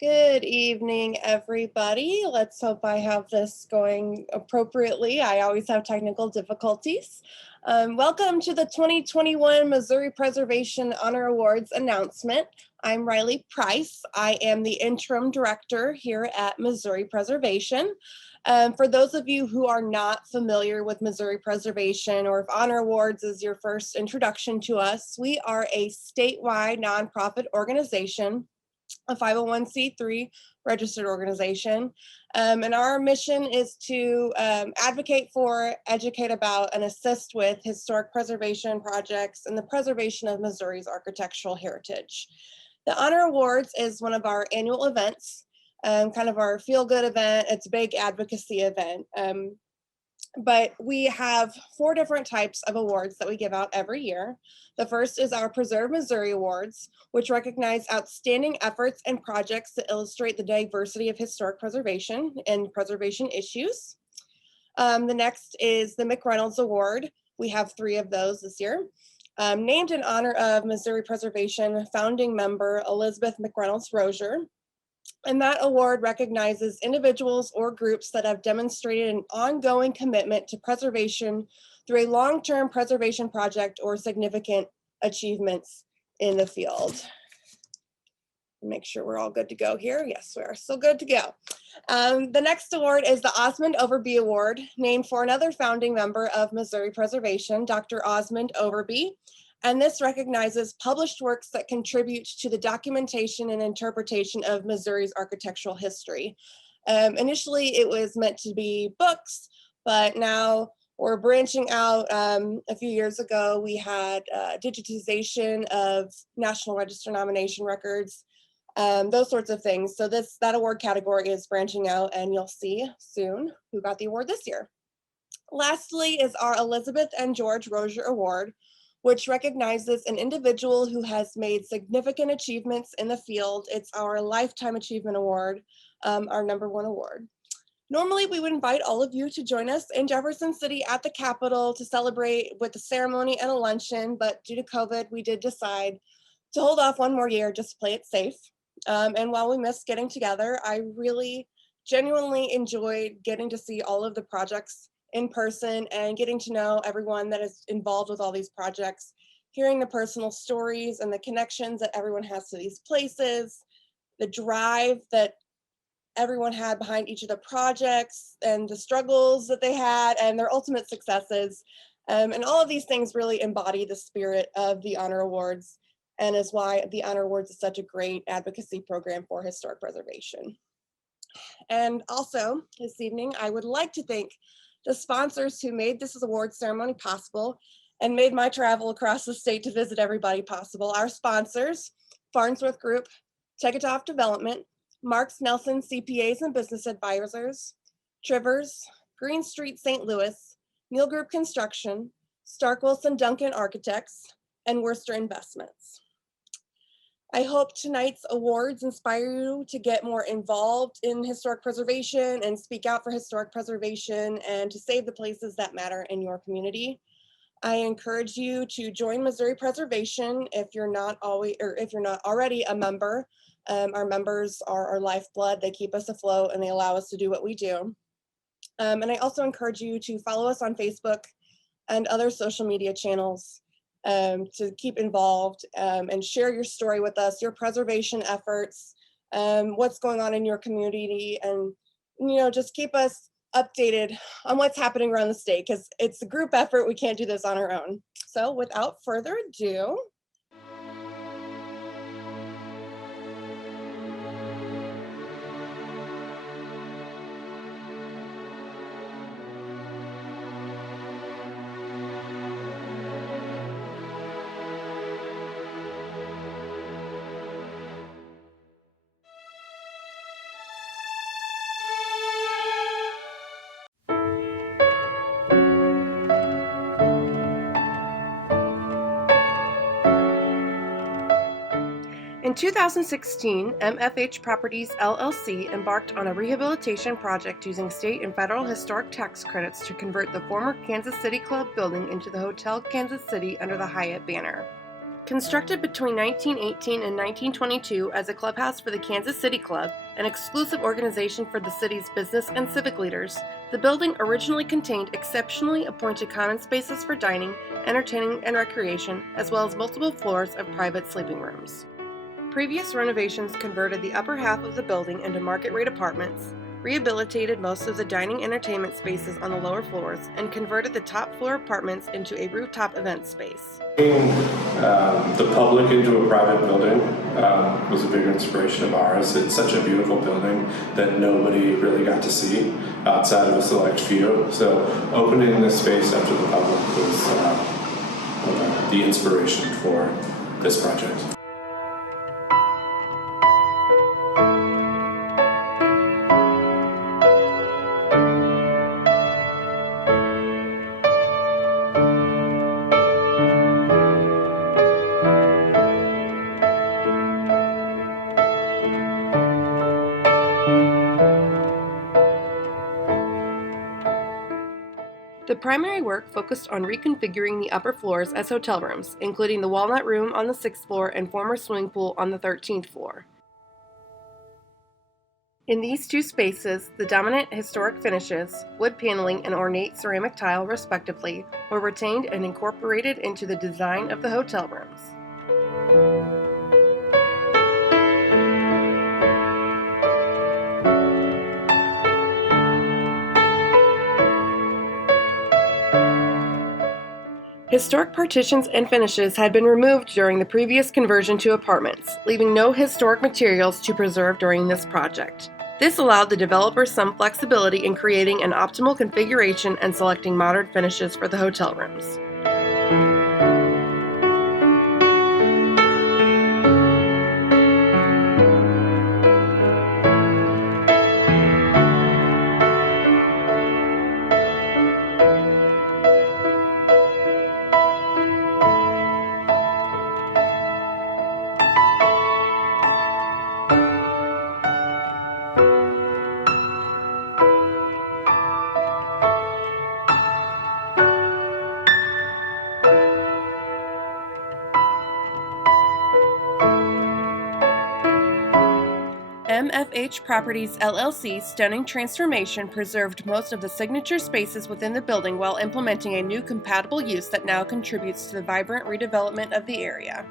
Good evening, everybody. Let's hope I have this going appropriately. I always have technical difficulties. Welcome to the 2021 Missouri Preservation Honor Awards announcement. I'm Riley Price. I am the interim director here at Missouri Preservation. For those of you who are not familiar with Missouri Preservation, or if Honor Awards is your first introduction to us, we are a statewide nonprofit organization, a 501c3 registered organization. And our mission is to advocate for, educate about, and assist with historic preservation projects and the preservation of Missouri's architectural heritage. The Honor Awards is one of our annual events, kind of our feel-good event. It's a big advocacy event. But we have 4 different types of awards that we give out every year. The first is our Preserve Missouri Awards, which recognize outstanding efforts and projects that illustrate the diversity of historic preservation and preservation issues. The next is the McReynolds Award. We have 3 of those this year. Named in honor of Missouri Preservation founding member Elizabeth McReynolds Rozier. And that award recognizes individuals or groups that have demonstrated an ongoing commitment to preservation through a long-term preservation project or significant achievements in the field. Make sure we're all good to go here. Yes, we are still good to go. The next award is the Osmond Overby Award, named for another founding member of Missouri Preservation, Dr. Osmond Overby. And this recognizes published works that contribute to the documentation and interpretation of Missouri's architectural history. Initially, it was meant to be books, but now we're branching out. A few years ago, we had digitization of National Register nomination records, those sorts of things. So that award category is branching out, and you'll see soon who got the award this year. Lastly is our Elizabeth and George Rozier Award, which recognizes an individual who has made significant achievements in the field. It's our Lifetime Achievement Award, our #1 award. Normally, we would invite all of you to join us in Jefferson City at the Capitol to celebrate with a ceremony and a luncheon, but due to COVID, we did decide to hold off one more year just to play it safe. And while we missed getting together, I really genuinely enjoyed getting to see all of the projects in person and getting to know everyone that is involved with all these projects, hearing the personal stories and the connections that everyone has to these places, the drive that everyone had behind each of the projects, and the struggles that they had and their ultimate successes. And all of these things really embody the spirit of the Honor Awards, and is why the Honor Awards is such a great advocacy program for historic preservation. And also this evening, I would like to thank the sponsors who made this award ceremony possible and made my travel across the state to visit everybody possible. Our sponsors: Farnsworth Group, Tegethoff Development, Marks Nelson CPAs and Business Advisors, Trivers, Green Street St. Louis, Neal Group Construction, Stark Wilson Duncan Architects, and Worcester Investments. I hope tonight's awards inspire you to get more involved in historic preservation and speak out for historic preservation and to save the places that matter in your community. I encourage you to join Missouri Preservation if you're not already a member. Our members are our lifeblood. They keep us afloat and they allow us to do what we do. And I also encourage you to follow us on Facebook and other social media channels, to keep involved, and share your story with us, your preservation efforts, what's going on in your community, and just keep us updated on what's happening around the state, because it's a group effort. We can't do this on our own. So without further ado, in 2016, MFH Properties LLC embarked on a rehabilitation project using state and federal historic tax credits to convert the former Kansas City Club building into the Hotel Kansas City under the Hyatt banner. Constructed between 1918 and 1922 as a clubhouse for the Kansas City Club, an exclusive organization for the city's business and civic leaders, the building originally contained exceptionally appointed common spaces for dining, entertaining, and recreation, as well as multiple floors of private sleeping rooms. Previous renovations converted the upper half of the building into market-rate apartments, rehabilitated most of the dining entertainment spaces on the lower floors, and converted the top floor apartments into a rooftop event space. Bringing the public into a private building was a big inspiration of ours. It's such a beautiful building that nobody really got to see outside of a select few. So opening this space up to the public was the inspiration for this project. The primary work focused on reconfiguring the upper floors as hotel rooms, including the Walnut Room on the 6th floor and former swimming pool on the 13th floor. In these two spaces, the dominant historic finishes, wood paneling and ornate ceramic tile respectively, were retained and incorporated into the design of the hotel rooms. Historic partitions and finishes had been removed during the previous conversion to apartments, leaving no historic materials to preserve during this project. This allowed the developer some flexibility in creating an optimal configuration and selecting modern finishes for the hotel rooms. MFH Properties LLC's stunning transformation preserved most of the signature spaces within the building while implementing a new compatible use that now contributes to the vibrant redevelopment of the area.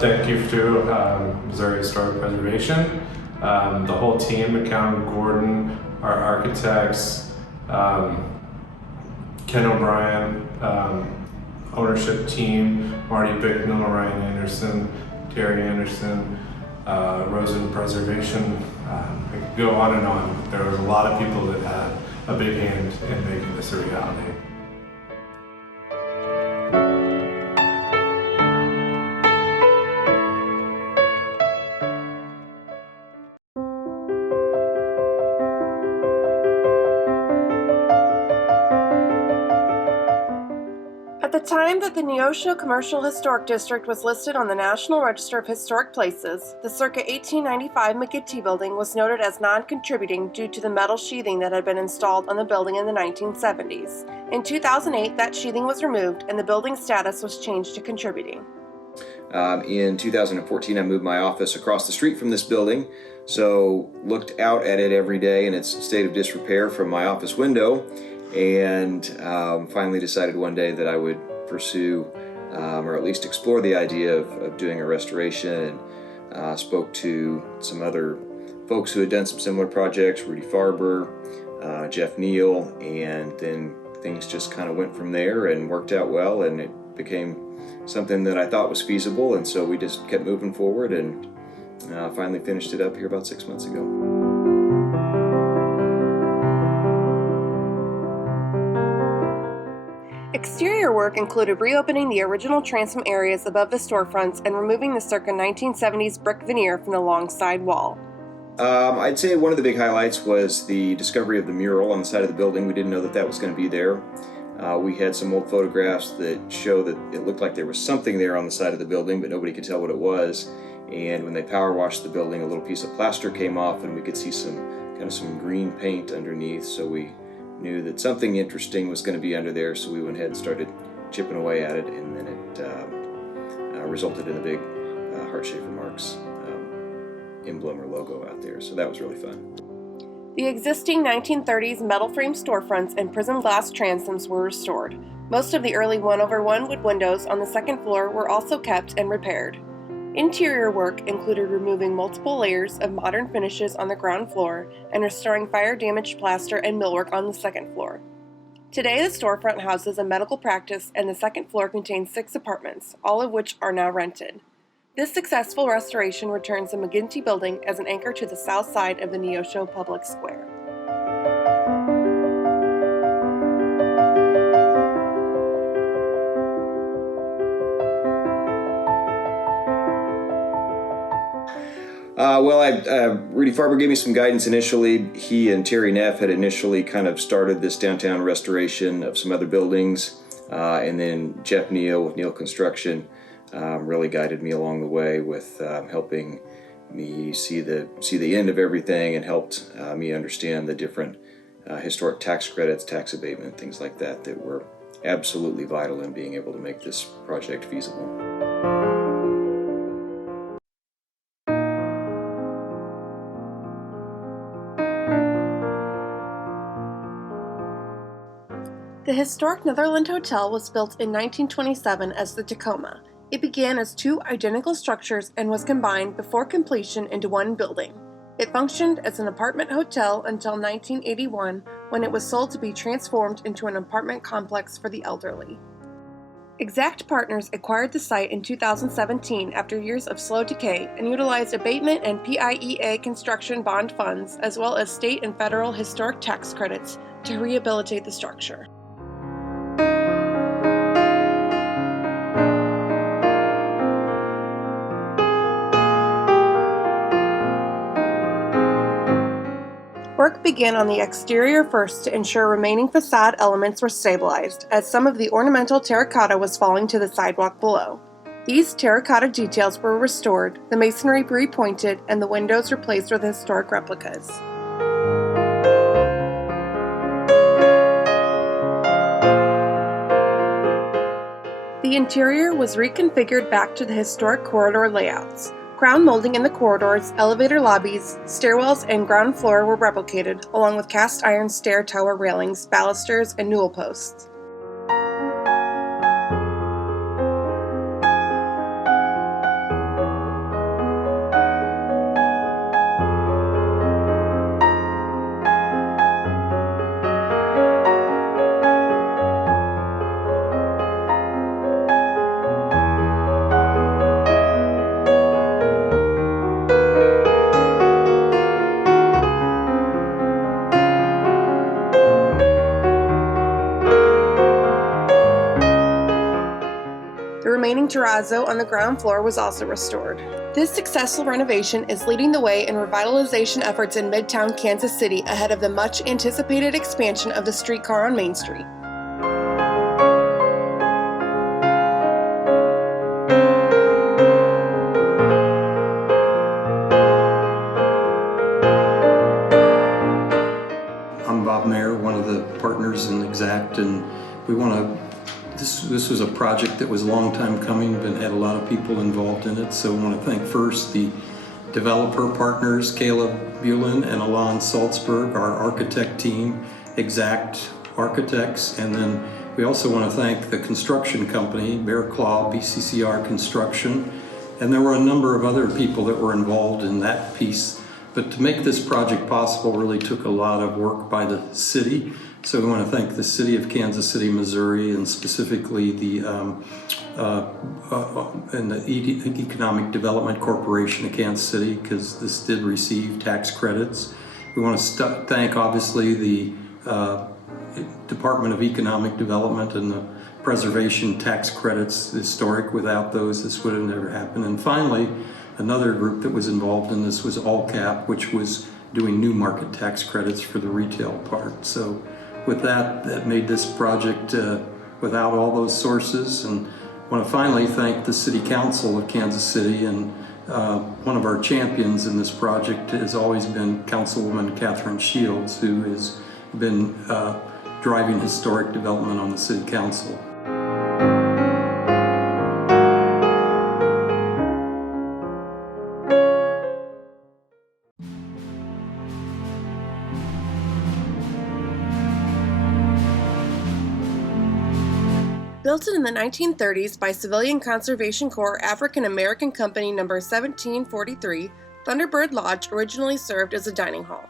Thank you to Missouri Historic Preservation, the whole team, Accountant Gordon, our architects, Ken O'Brien, ownership team, Marty Bicknell, Ryan Anderson, Terry Anderson, Rosen Preservation. I could go on and on. There was a lot of people that had a big hand in making this a reality. At the time that the Neosho Commercial Historic District was listed on the National Register of Historic Places, the circa 1895 McGinty Building was noted as non-contributing due to the metal sheathing that had been installed on the building in the 1970s. In 2008, that sheathing was removed and the building's status was changed to contributing. In 2014, I moved my office across the street from this building, so looked out at it every day in its state of disrepair from my office window, and finally decided one day that I would pursue or at least explore the idea of doing a restoration, and spoke to some other folks who had done some similar projects, Rudy Farber, Jeff Neal, and then things just kind of went from there and worked out well, and it became something that I thought was feasible, and so we just kept moving forward and finally finished it up here about 6 months ago. Exterior work included reopening the original transom areas above the storefronts and removing the circa 1970s brick veneer from the long side wall. I'd say one of the big highlights was the discovery of the mural on the side of the building. We didn't know that that was going to be there. We had some old photographs that show that it looked like there was something there on the side of the building, but nobody could tell what it was. And when they power washed the building, a little piece of plaster came off and we could see some green paint underneath. So we knew that something interesting was going to be under there, so we went ahead and started chipping away at it, and then it resulted in the big Heart Schaefer Marks emblem or logo out there. So that was really fun. The existing 1930s metal frame storefronts and prism glass transoms were restored. Most of the early 1/1 wood windows on the second floor were also kept and repaired. Interior work included removing multiple layers of modern finishes on the ground floor and restoring fire-damaged plaster and millwork on the second floor. Today, the storefront houses a medical practice, and the second floor contains 6 apartments, all of which are now rented. This successful restoration returns the McGinty Building as an anchor to the south side of the Neosho Public Square. Rudy Farber gave me some guidance initially. He and Terry Neff had initially kind of started this downtown restoration of some other buildings, and then Jeff Neal with Neal Construction really guided me along the way with helping me see the end of everything, and helped me understand the different historic tax credits, tax abatement, things like that were absolutely vital in being able to make this project feasible. The historic Netherland Hotel was built in 1927 as the Tacoma. It began as 2 identical structures and was combined before completion into one building. It functioned as an apartment hotel until 1981, when it was sold to be transformed into an apartment complex for the elderly. Exact Partners acquired the site in 2017 after years of slow decay and utilized abatement and PIEA construction bond funds, as well as state and federal historic tax credits, to rehabilitate the structure. Work began on the exterior first to ensure remaining facade elements were stabilized, as some of the ornamental terracotta was falling to the sidewalk below. These terracotta details were restored, the masonry repointed, and the windows replaced with historic replicas. The interior was reconfigured back to the historic corridor layouts. Crown molding in the corridors, elevator lobbies, stairwells, and ground floor were replicated, along with cast iron stair tower railings, balusters, and newel posts. The remaining terrazzo on the ground floor was also restored. This successful renovation is leading the way in revitalization efforts in Midtown Kansas City ahead of the much anticipated expansion of the streetcar on Main Street. I'm Bob Mayer, one of the partners in Exact, and we want to. This was a project that was a long time coming, but had a lot of people involved in it. So I want to thank first the developer partners, Caleb Bulin and Alon Salzberg, our architect team, Exact Architects, and then we also want to thank the construction company, Bear Claw, BCCR Construction, and there were a number of other people that were involved in that piece. But to make this project possible really took a lot of work by the city. So we want to thank the City of Kansas City, Missouri, and specifically the Economic Development Corporation of Kansas City, because this did receive tax credits. We want to thank, obviously, the Department of Economic Development and the Preservation Tax Credits. Historic, without those, this would have never happened. And finally, another group that was involved in this was AllCap, which was doing new market tax credits for the retail part. So with that made this project without all those sources. And I want to finally thank the City Council of Kansas City, and one of our champions in this project has always been Councilwoman Catherine Shields, who is been driving historic development on the city council. Built in the 1930s by Civilian Conservation Corps African American Company No. 1743, Thunderbird Lodge originally served as a dining hall.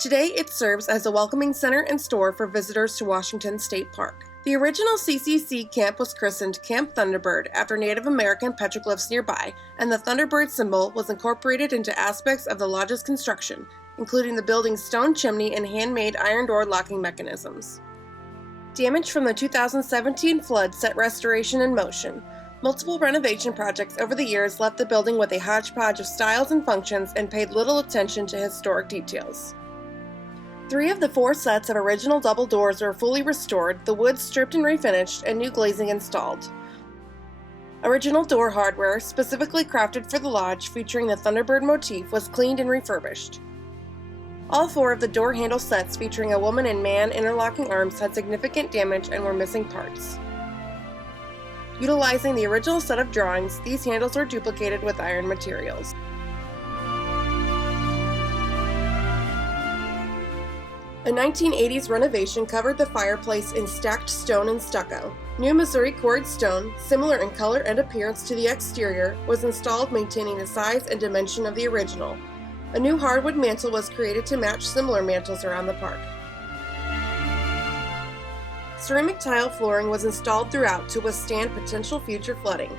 Today, it serves as a welcoming center and store for visitors to Washington State Park. The original CCC camp was christened Camp Thunderbird after Native American petroglyphs nearby, and the Thunderbird symbol was incorporated into aspects of the lodge's construction, including the building's stone chimney and handmade iron door locking mechanisms. Damage from the 2017 flood set restoration in motion. Multiple renovation projects over the years left the building with a hodgepodge of styles and functions and paid little attention to historic details. 3 of the 4 sets of original double doors were fully restored, the wood stripped and refinished, and new glazing installed. Original door hardware, specifically crafted for the lodge featuring the Thunderbird motif, was cleaned and refurbished. All 4 of the door handle sets featuring a woman and man interlocking arms had significant damage and were missing parts. Utilizing the original set of drawings, these handles were duplicated with iron materials. A 1980s renovation covered the fireplace in stacked stone and stucco. New Missouri quarried stone, similar in color and appearance to the exterior, was installed, maintaining the size and dimension of the original. A new hardwood mantle was created to match similar mantles around the park. Ceramic tile flooring was installed throughout to withstand potential future flooding.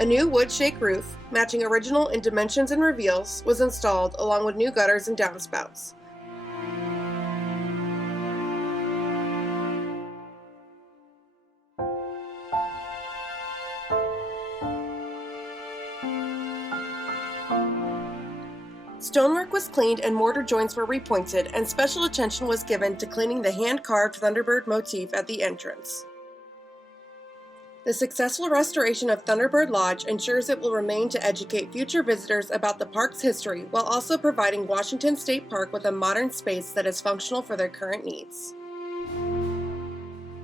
A new wood shake roof, matching original in dimensions and reveals, was installed along with new gutters and downspouts. Stonework was cleaned and mortar joints were repointed, and special attention was given to cleaning the hand-carved Thunderbird motif at the entrance. The successful restoration of Thunderbird Lodge ensures it will remain to educate future visitors about the park's history while also providing Washington State Park with a modern space that is functional for their current needs.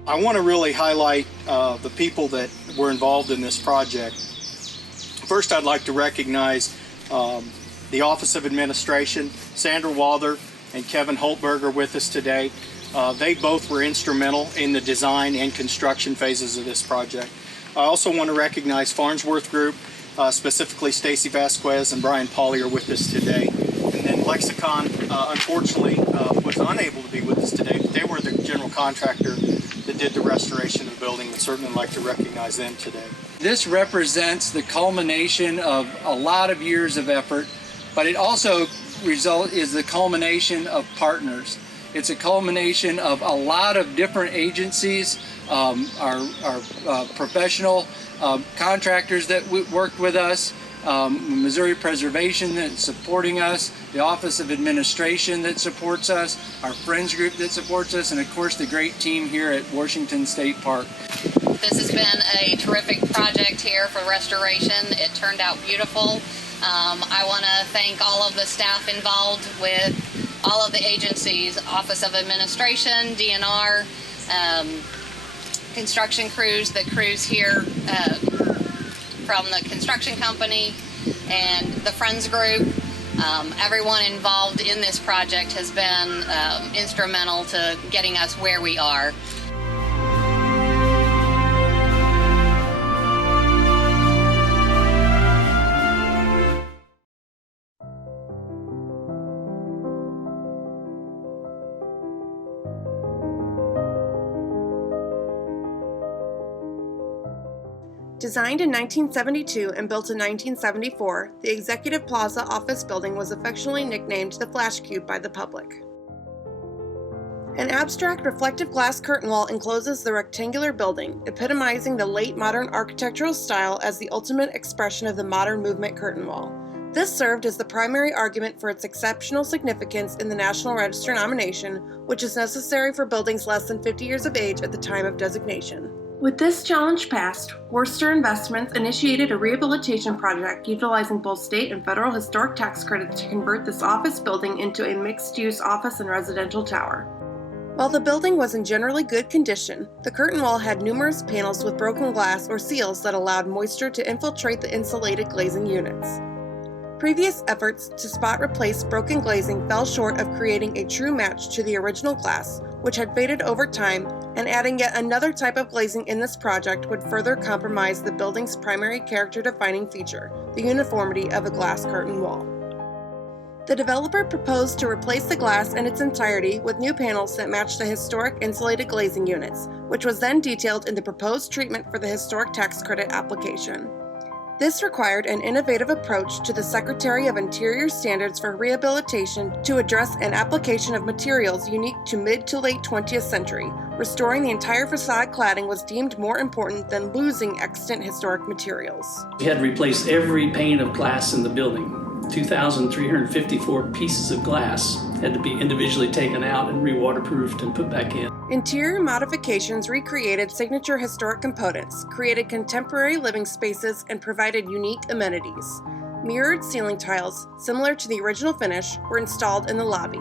I want to really highlight the people that were involved in this project. First, I'd like to recognize the Office of Administration. Sandra Walther and Kevin Holtberger with us today. They both were instrumental in the design and construction phases of this project. I also want to recognize Farnsworth Group, specifically Stacy Vasquez and Brian Pauly are with us today. And then Lexicon, unfortunately, was unable to be with us today, but they were the general contractor that did the restoration of the building. I'd certainly like to recognize them today. This represents the culmination of a lot of years of effort, but it also is the culmination of partners. It's a culmination of a lot of different agencies, our professional contractors that worked with us, Missouri Preservation that's supporting us, the Office of Administration that supports us, our Friends Group that supports us, and of course the great team here at Washington State Park. This has been a terrific project here for restoration. It turned out beautiful. I want to thank all of the staff involved with all of the agencies, Office of Administration, DNR, construction crews, the crews here from the construction company, and the Friends Group. Everyone involved in this project has been instrumental to getting us where we are. Designed in 1972 and built in 1974, the Executive Plaza office building was affectionately nicknamed the Flash Cube by the public. An abstract reflective glass curtain wall encloses the rectangular building, epitomizing the late modern architectural style as the ultimate expression of the modern movement curtain wall. This served as the primary argument for its exceptional significance in the National Register nomination, which is necessary for buildings less than 50 years of age at the time of designation. With this challenge passed, Worcester Investments initiated a rehabilitation project utilizing both state and federal historic tax credits to convert this office building into a mixed-use office and residential tower. While the building was in generally good condition, the curtain wall had numerous panels with broken glass or seals that allowed moisture to infiltrate the insulated glazing units. Previous efforts to spot replace broken glazing fell short of creating a true match to the original glass, which had faded over time, and adding yet another type of glazing in this project would further compromise the building's primary character-defining feature, the uniformity of the glass curtain wall. The developer proposed to replace the glass in its entirety with new panels that matched the historic insulated glazing units, which was then detailed in the proposed treatment for the historic tax credit application. This required an innovative approach to the Secretary of Interior standards for rehabilitation to address an application of materials unique to mid to late 20th century. Restoring the entire facade cladding was deemed more important than losing extant historic materials. We had to replace every pane of glass in the building. 2,354 pieces of glass had to be individually taken out and re-waterproofed and put back in. Interior modifications recreated signature historic components, created contemporary living spaces, and provided unique amenities. Mirrored ceiling tiles, similar to the original finish, were installed in the lobby.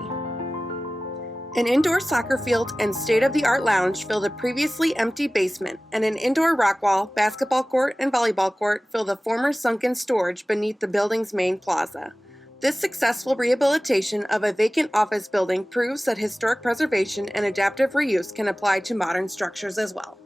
An indoor soccer field and state-of-the-art lounge fill the previously empty basement, and an indoor rock wall, basketball court, and volleyball court fill the former sunken storage beneath the building's main plaza. This successful rehabilitation of a vacant office building proves that historic preservation and adaptive reuse can apply to modern structures as well.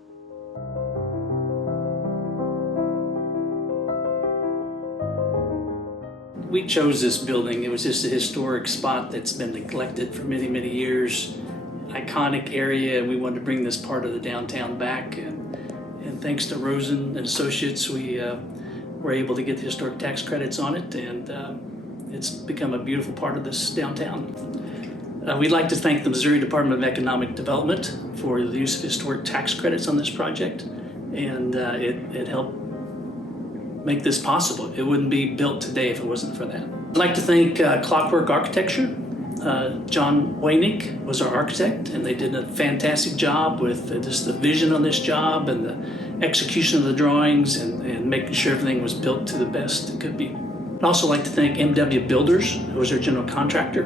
We chose this building. It was just a historic spot that's been neglected for many, many years. Iconic area, and we wanted to bring this part of the downtown back. And thanks to Rosen and Associates, we were able to get the historic tax credits on it, and it's become a beautiful part of this downtown. We'd like to thank the Missouri Department of Economic Development for the use of historic tax credits on this project, and it helped make this possible. It wouldn't be built today if it wasn't for that. I'd like to thank Clockwork Architecture. John Waynick was our architect, and they did a fantastic job with just the vision on this job and the execution of the drawings and making sure everything was built to the best it could be. I'd also like to thank MW Builders, who was our general contractor,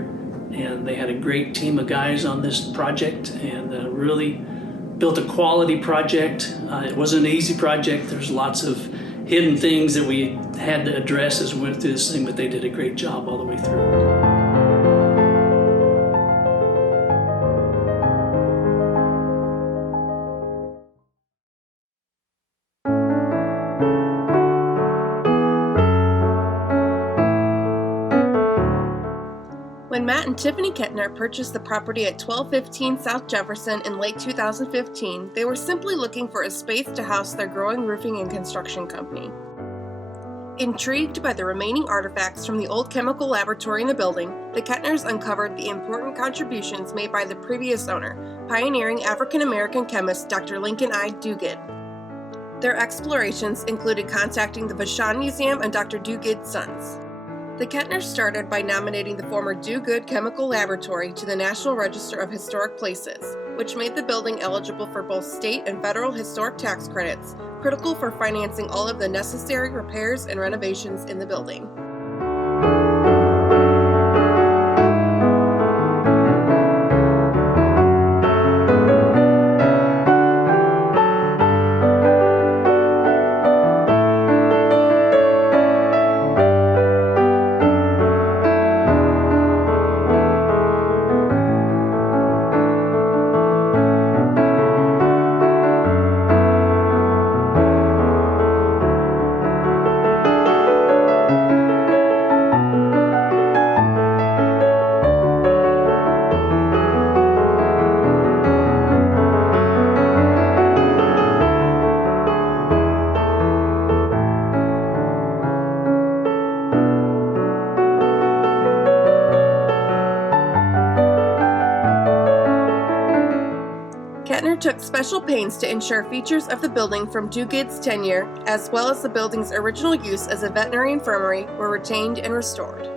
and they had a great team of guys on this project and really built a quality project. It wasn't an easy project. There's lots of hidden things that we had to address as we went through this thing, but they did a great job all the way through. When Matt and Tiffany Kettner purchased the property at 1215 South Jefferson in late 2015, they were simply looking for a space to house their growing roofing and construction company. Intrigued by the remaining artifacts from the old chemical laboratory in the building, the Kettners uncovered the important contributions made by the previous owner, pioneering African-American chemist Dr. Lincoln I. Duguid. Their explorations included contacting the Vashon Museum and Dr. Duguid's sons. The Kettners started by nominating the former Duguid Chemical Laboratory to the National Register of Historic Places, which made the building eligible for both state and federal historic tax credits, critical for financing all of the necessary repairs and renovations in the building. Kettner took special pains to ensure features of the building from Duguid's tenure, as well as the building's original use as a veterinary infirmary, were retained and restored.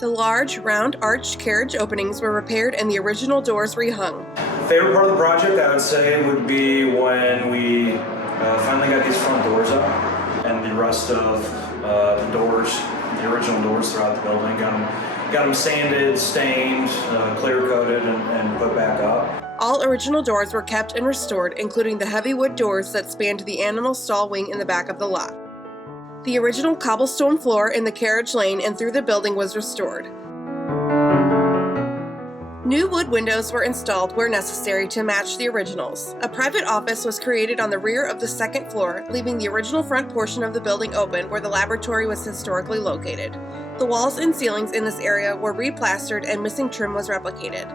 The large, round arched carriage openings were repaired and the original doors rehung. Favorite part of the project, I would say, would be when we finally got these front doors up and the rest of the doors, the original doors throughout the building, got them got them sanded, stained, clear coated, and put back up. All original doors were kept and restored, including the heavy wood doors that spanned the animal stall wing in the back of the lot. The original cobblestone floor in the carriage lane and through the building was restored. New wood windows were installed where necessary to match the originals. A private office was created on the rear of the second floor, leaving the original front portion of the building open where the laboratory was historically located. The walls and ceilings in this area were replastered and missing trim was replicated.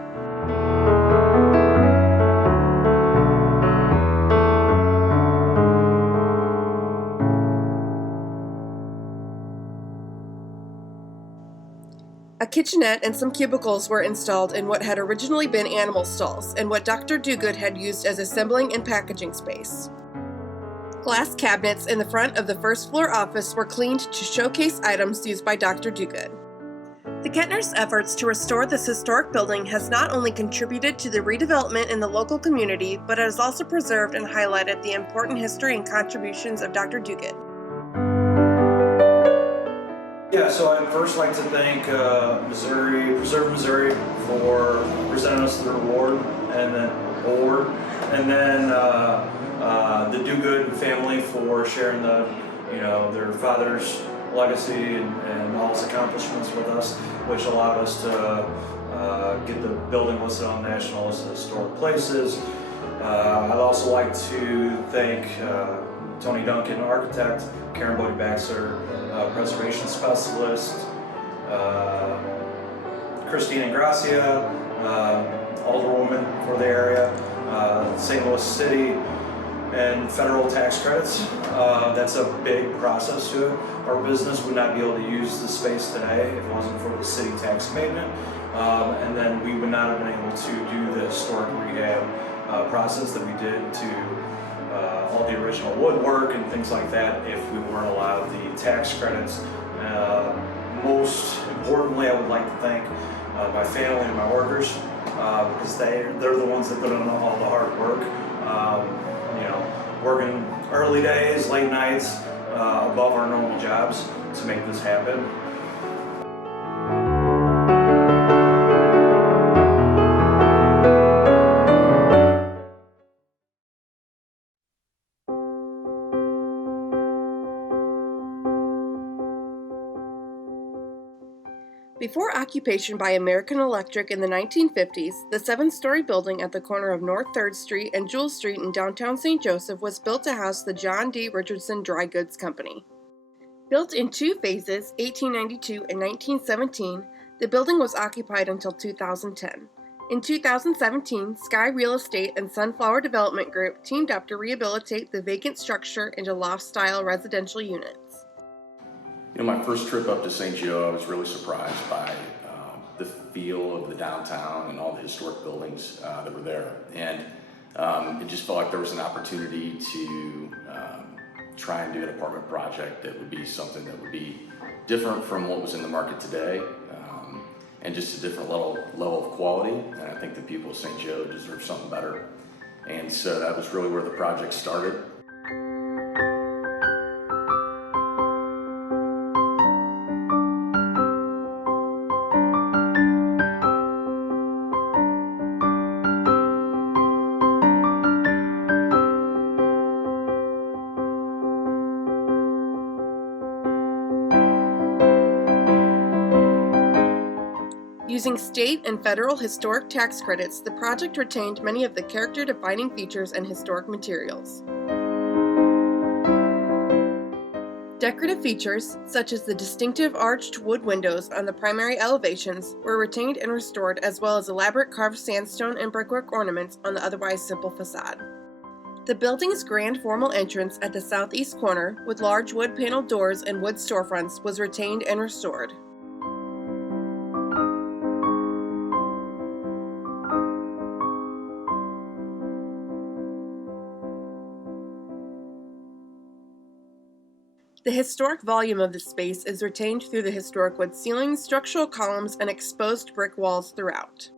A kitchenette and some cubicles were installed in what had originally been animal stalls and what Dr. Duguid had used as assembling and packaging space. Glass cabinets in the front of the first floor office were cleaned to showcase items used by Dr. Duguid. The Kettners' efforts to restore this historic building has not only contributed to the redevelopment in the local community, but has also preserved and highlighted the important history and contributions of Dr. Duguid. Yeah, so I'd first like to thank Preserve Missouri for presenting us the award, and then the Do Good family for sharing their father's legacy and all his accomplishments with us, which allowed us to get the building listed on National List of Historic Places. I'd also like to thank Tony Duncan, architect, Karen Bodie-Baxter, preservation specialist, Christine Ingracia, alderwoman for the area, St. Louis City, and federal tax credits. That's a big process to it. Our business would not be able to use the space today if it wasn't for the city tax abatement. And then we would not have been able to do the historic rehab process that we did to all the original woodwork and things like that if we weren't allowed the tax credits. Most importantly, I would like to thank my family and my workers because they're the ones that put in all the hard work. Working early days, late nights, above our normal jobs to make this happen. Before occupation by American Electric in the 1950s, the 7-story building at the corner of North 3rd Street and Jewel Street in downtown St. Joseph was built to house the John D. Richardson Dry Goods Company. Built in 2 phases, 1892 and 1917, the building was occupied until 2010. In 2017, Sky Real Estate and Sunflower Development Group teamed up to rehabilitate the vacant structure into loft-style residential units. My first trip up to St. Joe, I was really surprised by the feel of the downtown and all the historic buildings that were there. And it just felt like there was an opportunity to try and do an apartment project that would be something that would be different from what was in the market today, and just a different level of quality. And I think the people of St. Joe deserve something better. And so that was really where the project started. Using state and federal historic tax credits, the project retained many of the character-defining features and historic materials. Decorative features, such as the distinctive arched wood windows on the primary elevations, were retained and restored, as well as elaborate carved sandstone and brickwork ornaments on the otherwise simple facade. The building's grand formal entrance at the southeast corner, with large wood-paneled doors and wood storefronts, was retained and restored. The historic volume of the space is retained through the historic wood ceilings, structural columns, and exposed brick walls throughout.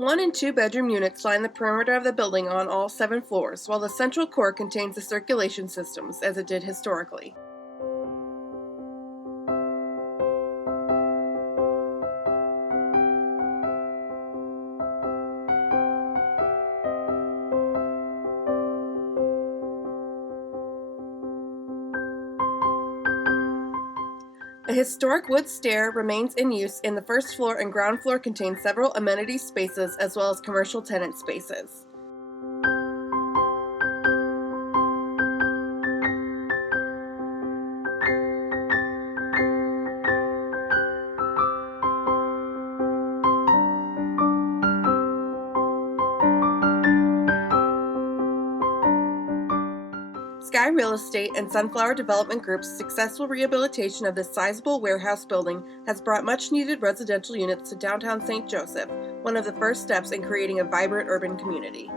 1 and 2 bedroom units line the perimeter of the building on all 7 floors, while the central core contains the circulation systems, as it did historically. A historic wood stair remains in use in the first floor, and ground floor contains several amenity spaces as well as commercial tenant spaces. Sky Real Estate and Sunflower Development Group's successful rehabilitation of this sizable warehouse building has brought much-needed residential units to downtown St. Joseph, one of the first steps in creating a vibrant urban community.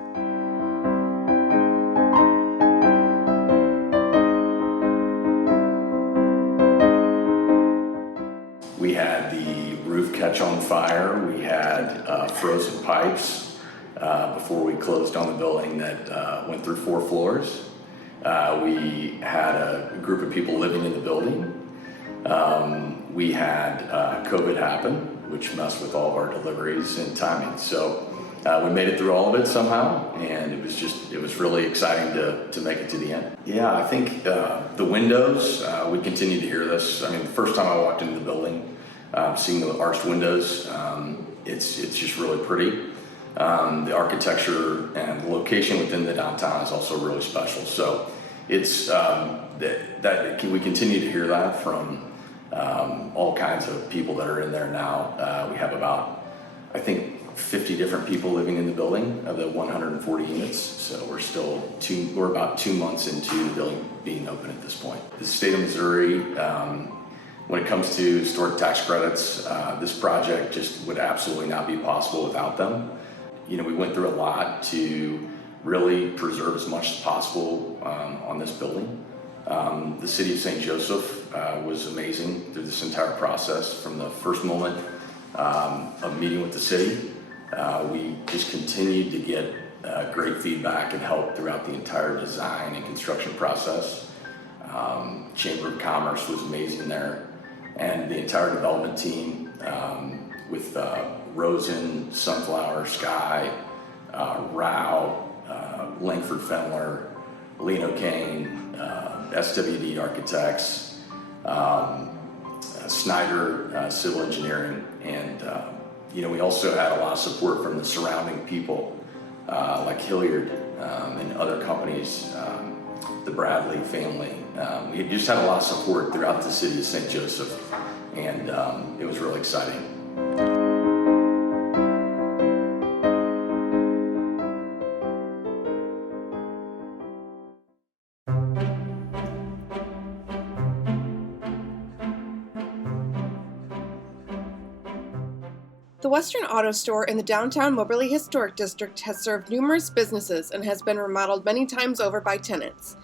We had the roof catch on fire. We had frozen pipes before we closed on the building that went through 4 floors. We had a group of people living in the building. We had COVID happen, which messed with all of our deliveries and timing. So we made it through all of it somehow, and it was really exciting to make it to the end. Yeah, I think the windows, we continue to hear this. I mean, the first time I walked into the building, seeing the arched windows, it's just really pretty. The architecture and the location within the downtown is also really special. So it's that we continue to hear that from all kinds of people that are in there now. We have about, I think, 50 different people living in the building of the 140 units. So we're about 2 months into the building being open at this point. The state of Missouri, when it comes to historic tax credits, this project just would absolutely not be possible without them. You know, we went through a lot to really preserve as much as possible on this building. The city of St. Joseph was amazing through this entire process. From the first moment of meeting with the city, we just continued to get great feedback and help throughout the entire design and construction process. Chamber of Commerce was amazing there, and the entire development team with Rosen, Sunflower, Sky, Rao, Langford Fenler, Leno Kane, SWD Architects, Snyder Civil Engineering, and we also had a lot of support from the surrounding people like Hilliard and other companies, the Bradley family. We just had a lot of support throughout the city of St. Joseph, and it was really exciting. The Western Auto Store in the downtown Moberly Historic District has served numerous businesses and has been remodeled many times over by tenants.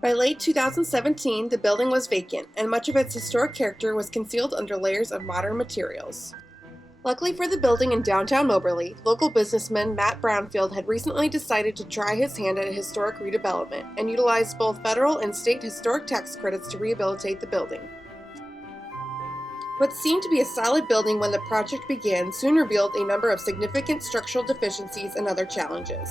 By late 2017, the building was vacant, and much of its historic character was concealed under layers of modern materials. Luckily for the building in downtown Moberly, local businessman Matt Brownfield had recently decided to try his hand at a historic redevelopment and utilized both federal and state historic tax credits to rehabilitate the building. What seemed to be a solid building when the project began soon revealed a number of significant structural deficiencies and other challenges.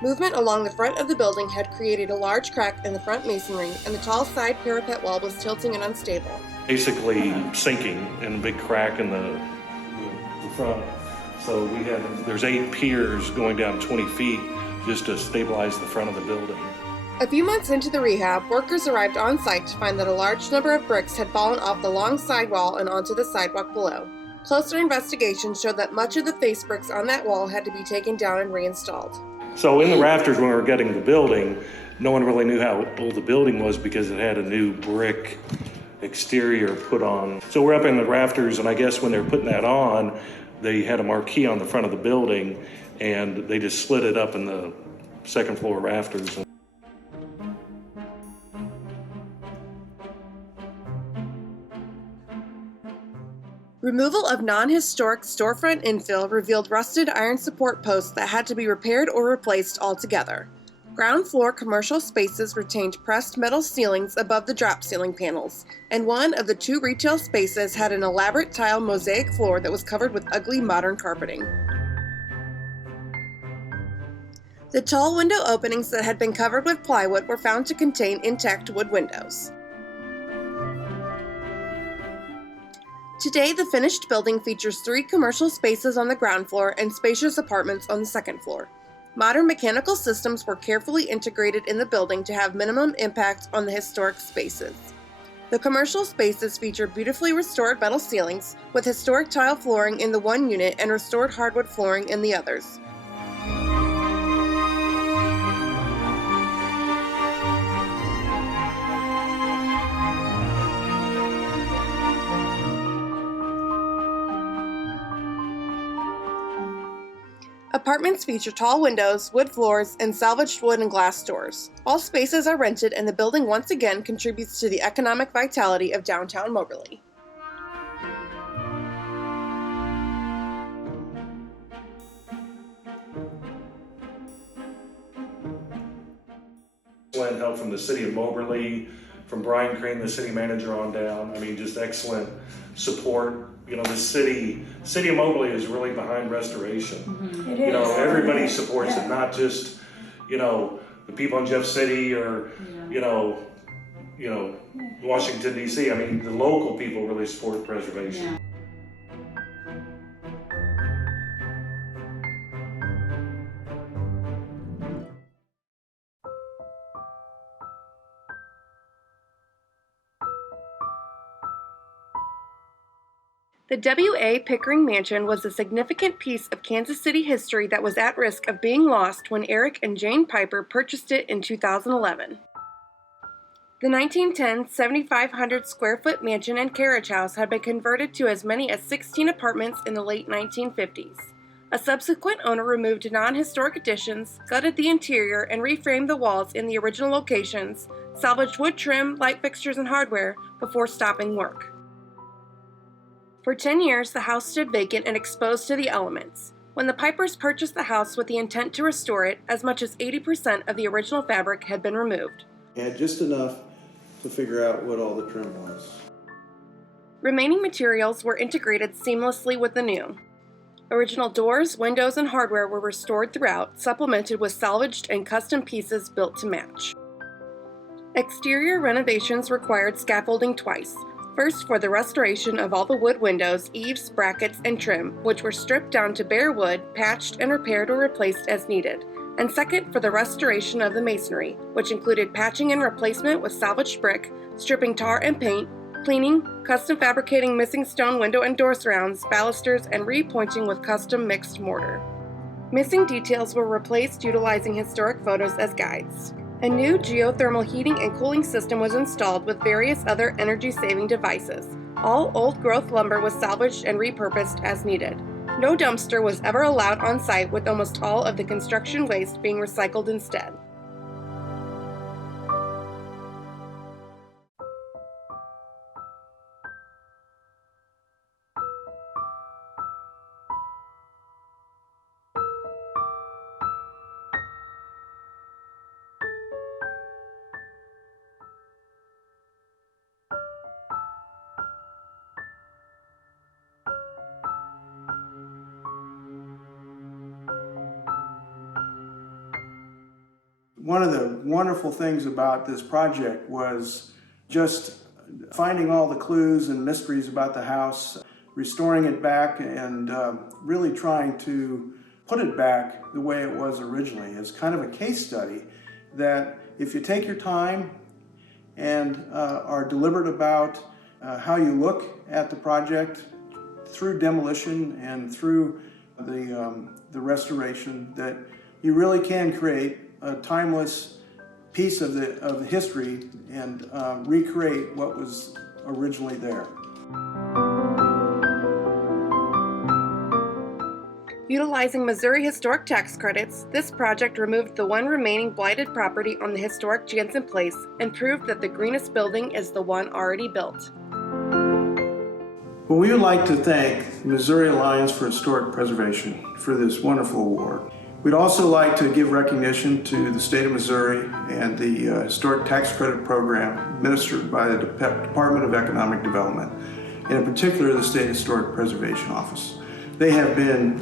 Movement along the front of the building had created a large crack in the front masonry, and the tall side parapet wall was tilting and unstable. Basically sinking and a big crack in the front. So there's 8 piers going down 20 feet just to stabilize the front of the building. A few months into the rehab, workers arrived on site to find that a large number of bricks had fallen off the long sidewall and onto the sidewalk below. Closer investigation showed that much of the face bricks on that wall had to be taken down and reinstalled. So in the rafters when we were getting the building, no one really knew how old the building was because it had a new brick exterior put on. So we're up in the rafters, and I guess when they were putting that on, they had a marquee on the front of the building, and they just slid it up in the second floor rafters. Removal of non-historic storefront infill revealed rusted iron support posts that had to be repaired or replaced altogether. Ground floor commercial spaces retained pressed metal ceilings above the drop ceiling panels, and one of the 2 retail spaces had an elaborate tile mosaic floor that was covered with ugly modern carpeting. The tall window openings that had been covered with plywood were found to contain intact wood windows. Today, the finished building features 3 commercial spaces on the ground floor and spacious apartments on the second floor. Modern mechanical systems were carefully integrated in the building to have minimum impact on the historic spaces. The commercial spaces feature beautifully restored metal ceilings, with historic tile flooring in the one unit and restored hardwood flooring in the others. Apartments feature tall windows, wood floors, and salvaged wood and glass doors. All spaces are rented, and the building once again contributes to the economic vitality of downtown Moberly. Excellent help from the city of Moberly, from Brian Crane, the city manager, on down. I mean, just excellent support. You know, the city of Moberly is really behind restoration. It You know, is. everybody supports Yeah. it, not just, you know, the people in Jeff City or, you know, Washington DC. I mean, the local people really support preservation. The W.A. Pickering Mansion was a significant piece of Kansas City history that was at risk of being lost when Eric and Jane Piper purchased it in 2011. The 1910 7,500 square foot mansion and carriage house had been converted to as many as 16 apartments in the late 1950s. A subsequent owner removed non-historic additions, gutted the interior, and reframed the walls in the original locations, salvaged wood trim, light fixtures, and hardware before stopping work. For 10 years, the house stood vacant and exposed to the elements. When the Pipers purchased the house with the intent to restore it, as much as 80% of the original fabric had been removed. Had just enough to figure out what all the trim was. Remaining materials were integrated seamlessly with the new. Original doors, windows, and hardware were restored throughout, supplemented with salvaged and custom pieces built to match. Exterior renovations required scaffolding twice. First, for the restoration of all the wood windows, eaves, brackets, and trim, which were stripped down to bare wood, patched, and repaired or replaced as needed. And second, for the restoration of the masonry, which included patching and replacement with salvaged brick, stripping tar and paint, cleaning, custom fabricating missing stone window and door surrounds, balusters, and repointing with custom mixed mortar. Missing details were replaced utilizing historic photos as guides. A new geothermal heating and cooling system was installed with various other energy-saving devices. All old-growth lumber was salvaged and repurposed as needed. No dumpster was ever allowed on site, with almost all of the construction waste being recycled instead. One of the wonderful things about this project was just finding all the clues and mysteries about the house, restoring it back, and really trying to put it back the way it was originally. It's kind of a case study that if you take your time and are deliberate about how you look at the project through demolition and through the restoration, that you really can create a timeless piece of the history and recreate what was originally there. Utilizing Missouri historic tax credits, this project removed the one remaining blighted property on the historic Jansen Place and proved that the greenest building is the one already built. Well, we would like to thank Missouri Alliance for Historic Preservation for this wonderful award. We'd also like to give recognition to the state of Missouri and the Historic Tax Credit Program administered by the Department of Economic Development, and in particular the State Historic Preservation Office. They have been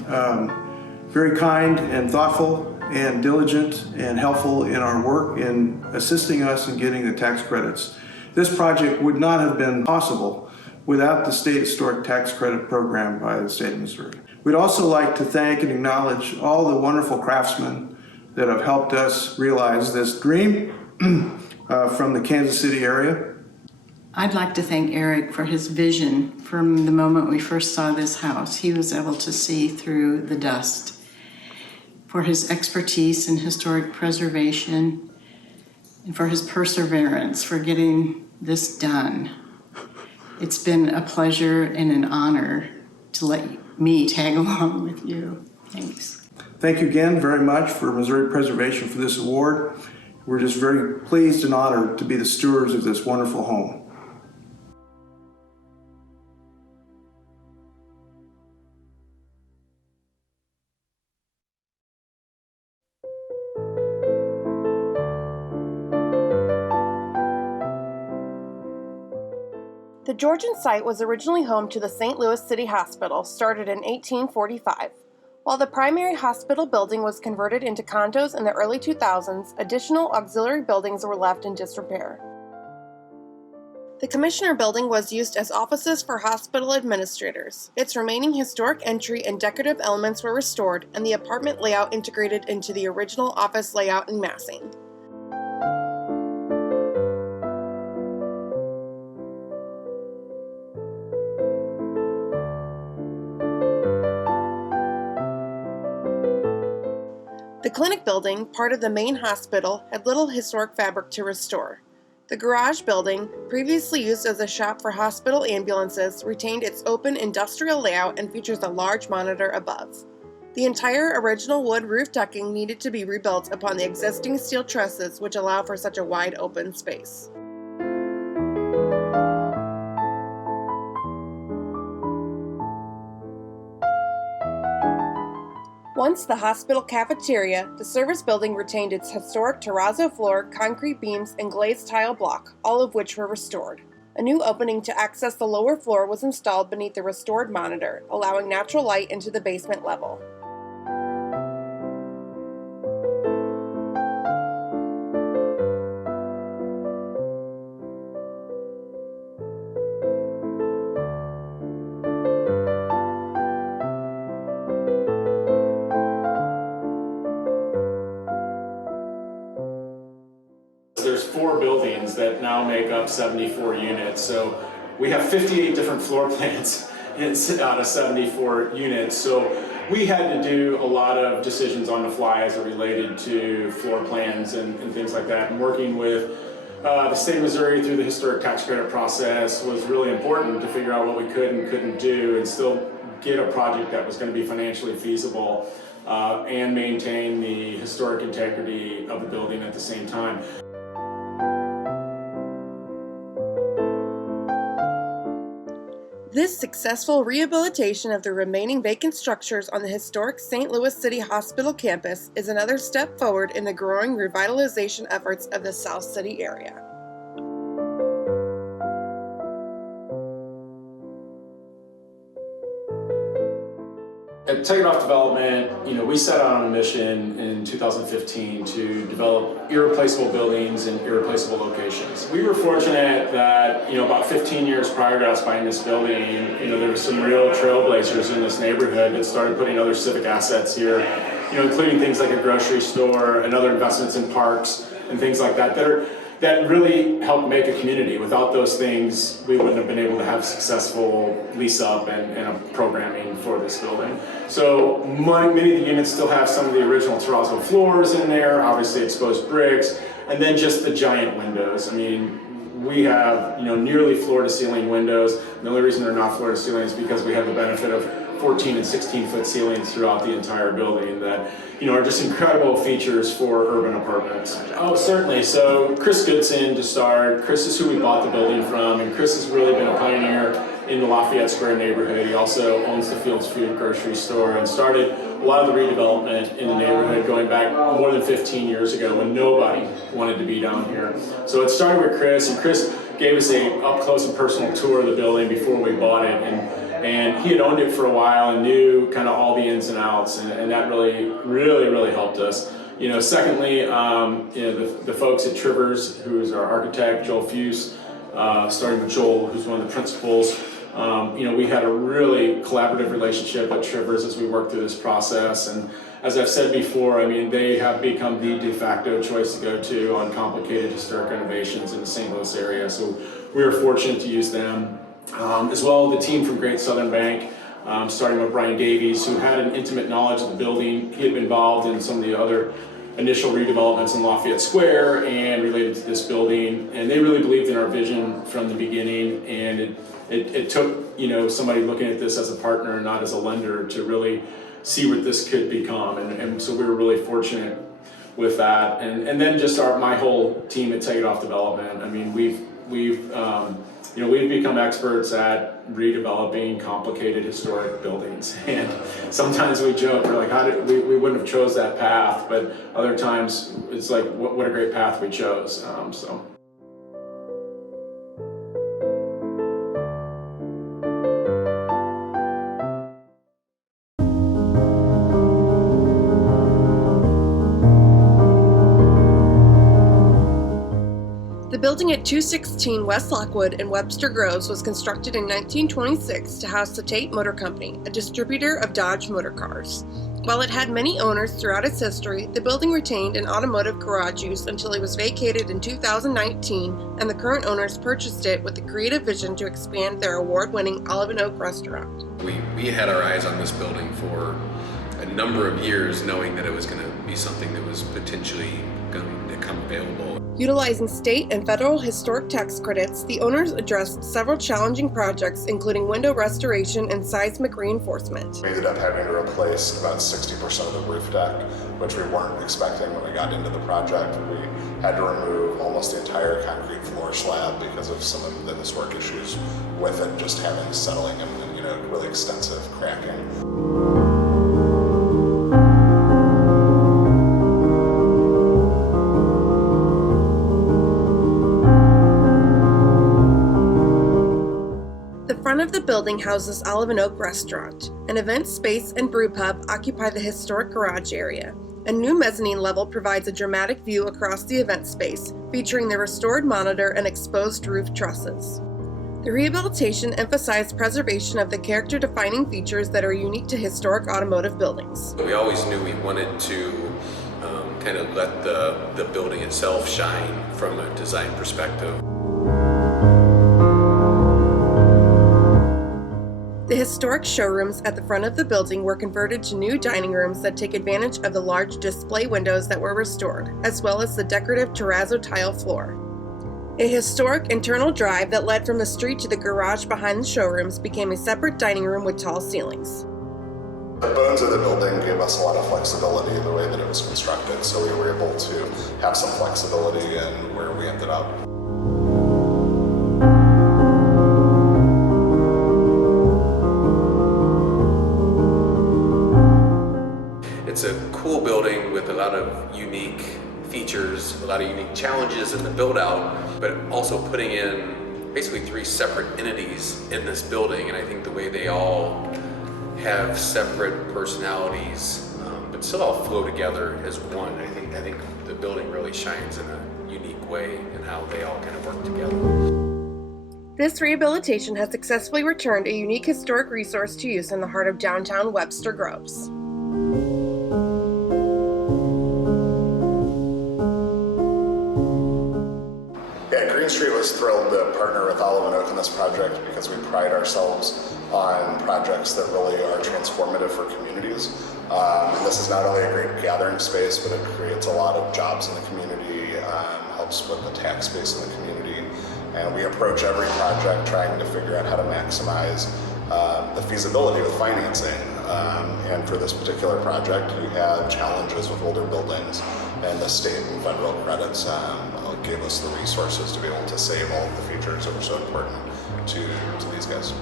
very kind and thoughtful and diligent and helpful in our work in assisting us in getting the tax credits. This project would not have been possible without the State Historic Tax Credit Program by the state of Missouri. We'd also like to thank and acknowledge all the wonderful craftsmen that have helped us realize this dream from the Kansas City area. I'd like to thank Eric for his vision from the moment we first saw this house. He was able to see through the dust. For his expertise in historic preservation, and for his perseverance for getting this done. It's been a pleasure and an honor to let me tag along with you. Thanks. Thank you again very much for Missouri Preservation for this award. We're just very pleased and honored to be the stewards of this wonderful home. The Georgian site was originally home to the St. Louis City Hospital, started in 1845. While the primary hospital building was converted into condos in the early 2000s, additional auxiliary buildings were left in disrepair. The Commissioner Building was used as offices for hospital administrators. Its remaining historic entry and decorative elements were restored, and the apartment layout integrated into the original office layout and massing. The clinic building, part of the main hospital, had little historic fabric to restore. The garage building, previously used as a shop for hospital ambulances, retained its open industrial layout and features a large monitor above. The entire original wood roof decking needed to be rebuilt upon the existing steel trusses, which allow for such a wide open space. Once the hospital cafeteria, the service building retained its historic terrazzo floor, concrete beams, and glazed tile block, all of which were restored. A new opening to access the lower floor was installed beneath the restored monitor, allowing natural light into the basement level. There's 4 buildings that now make up 74 units, so we have 58 different floor plans out of 74 units. So we had to do a lot of decisions on the fly as it related to floor plans and things like that. And working with the state of Missouri through the historic tax credit process was really important to figure out what we could and couldn't do and still get a project that was going to be financially feasible and maintain the historic integrity of the building at the same time. This successful rehabilitation of the remaining vacant structures on the historic St. Louis City Hospital campus is another step forward in the growing revitalization efforts of the South City area. At Tegetthoff Development, we set out on a mission in 2015 to develop irreplaceable buildings in irreplaceable locations. We were fortunate that, about 15 years prior to us buying this building, there were some real trailblazers in this neighborhood that started putting other civic assets here, including things like a grocery store and other investments in parks and things like that that really helped make a community. Without those things, we wouldn't have been able to have successful lease up and a programming for this building. So many of the units still have some of the original terrazzo floors in there, obviously exposed bricks, and then just the giant windows. We have nearly floor to ceiling windows. The only reason they're not floor to ceiling is because we have the benefit of 14 and 16 foot ceilings throughout the entire building that, are just incredible features for urban apartments. Oh, certainly. So Chris Goodson to start. Chris is who we bought the building from, and Chris has really been a pioneer in the Lafayette Square neighborhood. He also owns the Fields Food grocery store and started a lot of the redevelopment in the neighborhood going back more than 15 years ago when nobody wanted to be down here. So it started with Chris, and Chris gave us a up close and personal tour of the building before we bought it, and he had owned it for a while and knew kind of all the ins and outs, and that really helped us. Secondly, the folks at Trivers, who is our architect, Joel Fuse, starting with Joel, who's one of the principals. We had a really collaborative relationship at Trivers as we worked through this process, and as I've said before, they have become the de facto choice to go to on complicated historic renovations in the St. Louis area, so we were fortunate to use them. As well, the team from Great Southern Bank, starting with Brian Davies, who had an intimate knowledge of the building. He had been involved in some of the other initial redevelopments in Lafayette Square and related to this building, and they really believed in our vision from the beginning, and it took somebody looking at this as a partner and not as a lender to really see what this could become, and so we were really fortunate with that, and then just my whole team at Take It Off Development. We've become experts at redeveloping complicated historic buildings, and sometimes we joke, we're like, we wouldn't have chose that path, but other times it's like, what a great path we chose. The building at 216 West Lockwood in Webster Groves was constructed in 1926 to house the Tate Motor Company, a distributor of Dodge motor cars. While it had many owners throughout its history, the building retained an automotive garage use until it was vacated in 2019, and the current owners purchased it with the creative vision to expand their award-winning Olive and Oak restaurant. We had our eyes on this building for a number of years, knowing that it was going to be something that was potentially going to become available. Utilizing state and federal historic tax credits, the owners addressed several challenging projects, including window restoration and seismic reinforcement. We ended up having to replace about 60% of the roof deck, which we weren't expecting when we got into the project. We had to remove almost the entire concrete floor slab because of some of the historic issues with it just having settling and really extensive cracking. The front of the building houses Olive and Oak Restaurant. An event space and brew pub occupy the historic garage area. A new mezzanine level provides a dramatic view across the event space, featuring the restored monitor and exposed roof trusses. The rehabilitation emphasized preservation of the character-defining features that are unique to historic automotive buildings. We always knew we wanted to kind of let the building itself shine from a design perspective. The historic showrooms at the front of the building were converted to new dining rooms that take advantage of the large display windows that were restored, as well as the decorative terrazzo tile floor. A historic internal drive that led from the street to the garage behind the showrooms became a separate dining room with tall ceilings. The bones of the building gave us a lot of flexibility in the way that it was constructed, so we were able to have some flexibility in where we ended up. It's a cool building with a lot of unique features, a lot of unique challenges in the build out, but also putting in basically 3 separate entities in this building, and I think the way they all have separate personalities, but still all flow together as one. I think the building really shines in a unique way in how they all kind of work together. This rehabilitation has successfully returned a unique historic resource to use in the heart of downtown Webster Groves. Green Street was thrilled to partner with Olive and Oak in this project because we pride ourselves on projects that really are transformative for communities. And this is not only a great gathering space, but it creates a lot of jobs in the community, helps with the tax base in the community. And we approach every project trying to figure out how to maximize the feasibility with financing. And for this particular project, we had challenges with older buildings, and the state and federal credits gave us the resources to be able to save all of the features that were so important to these guys.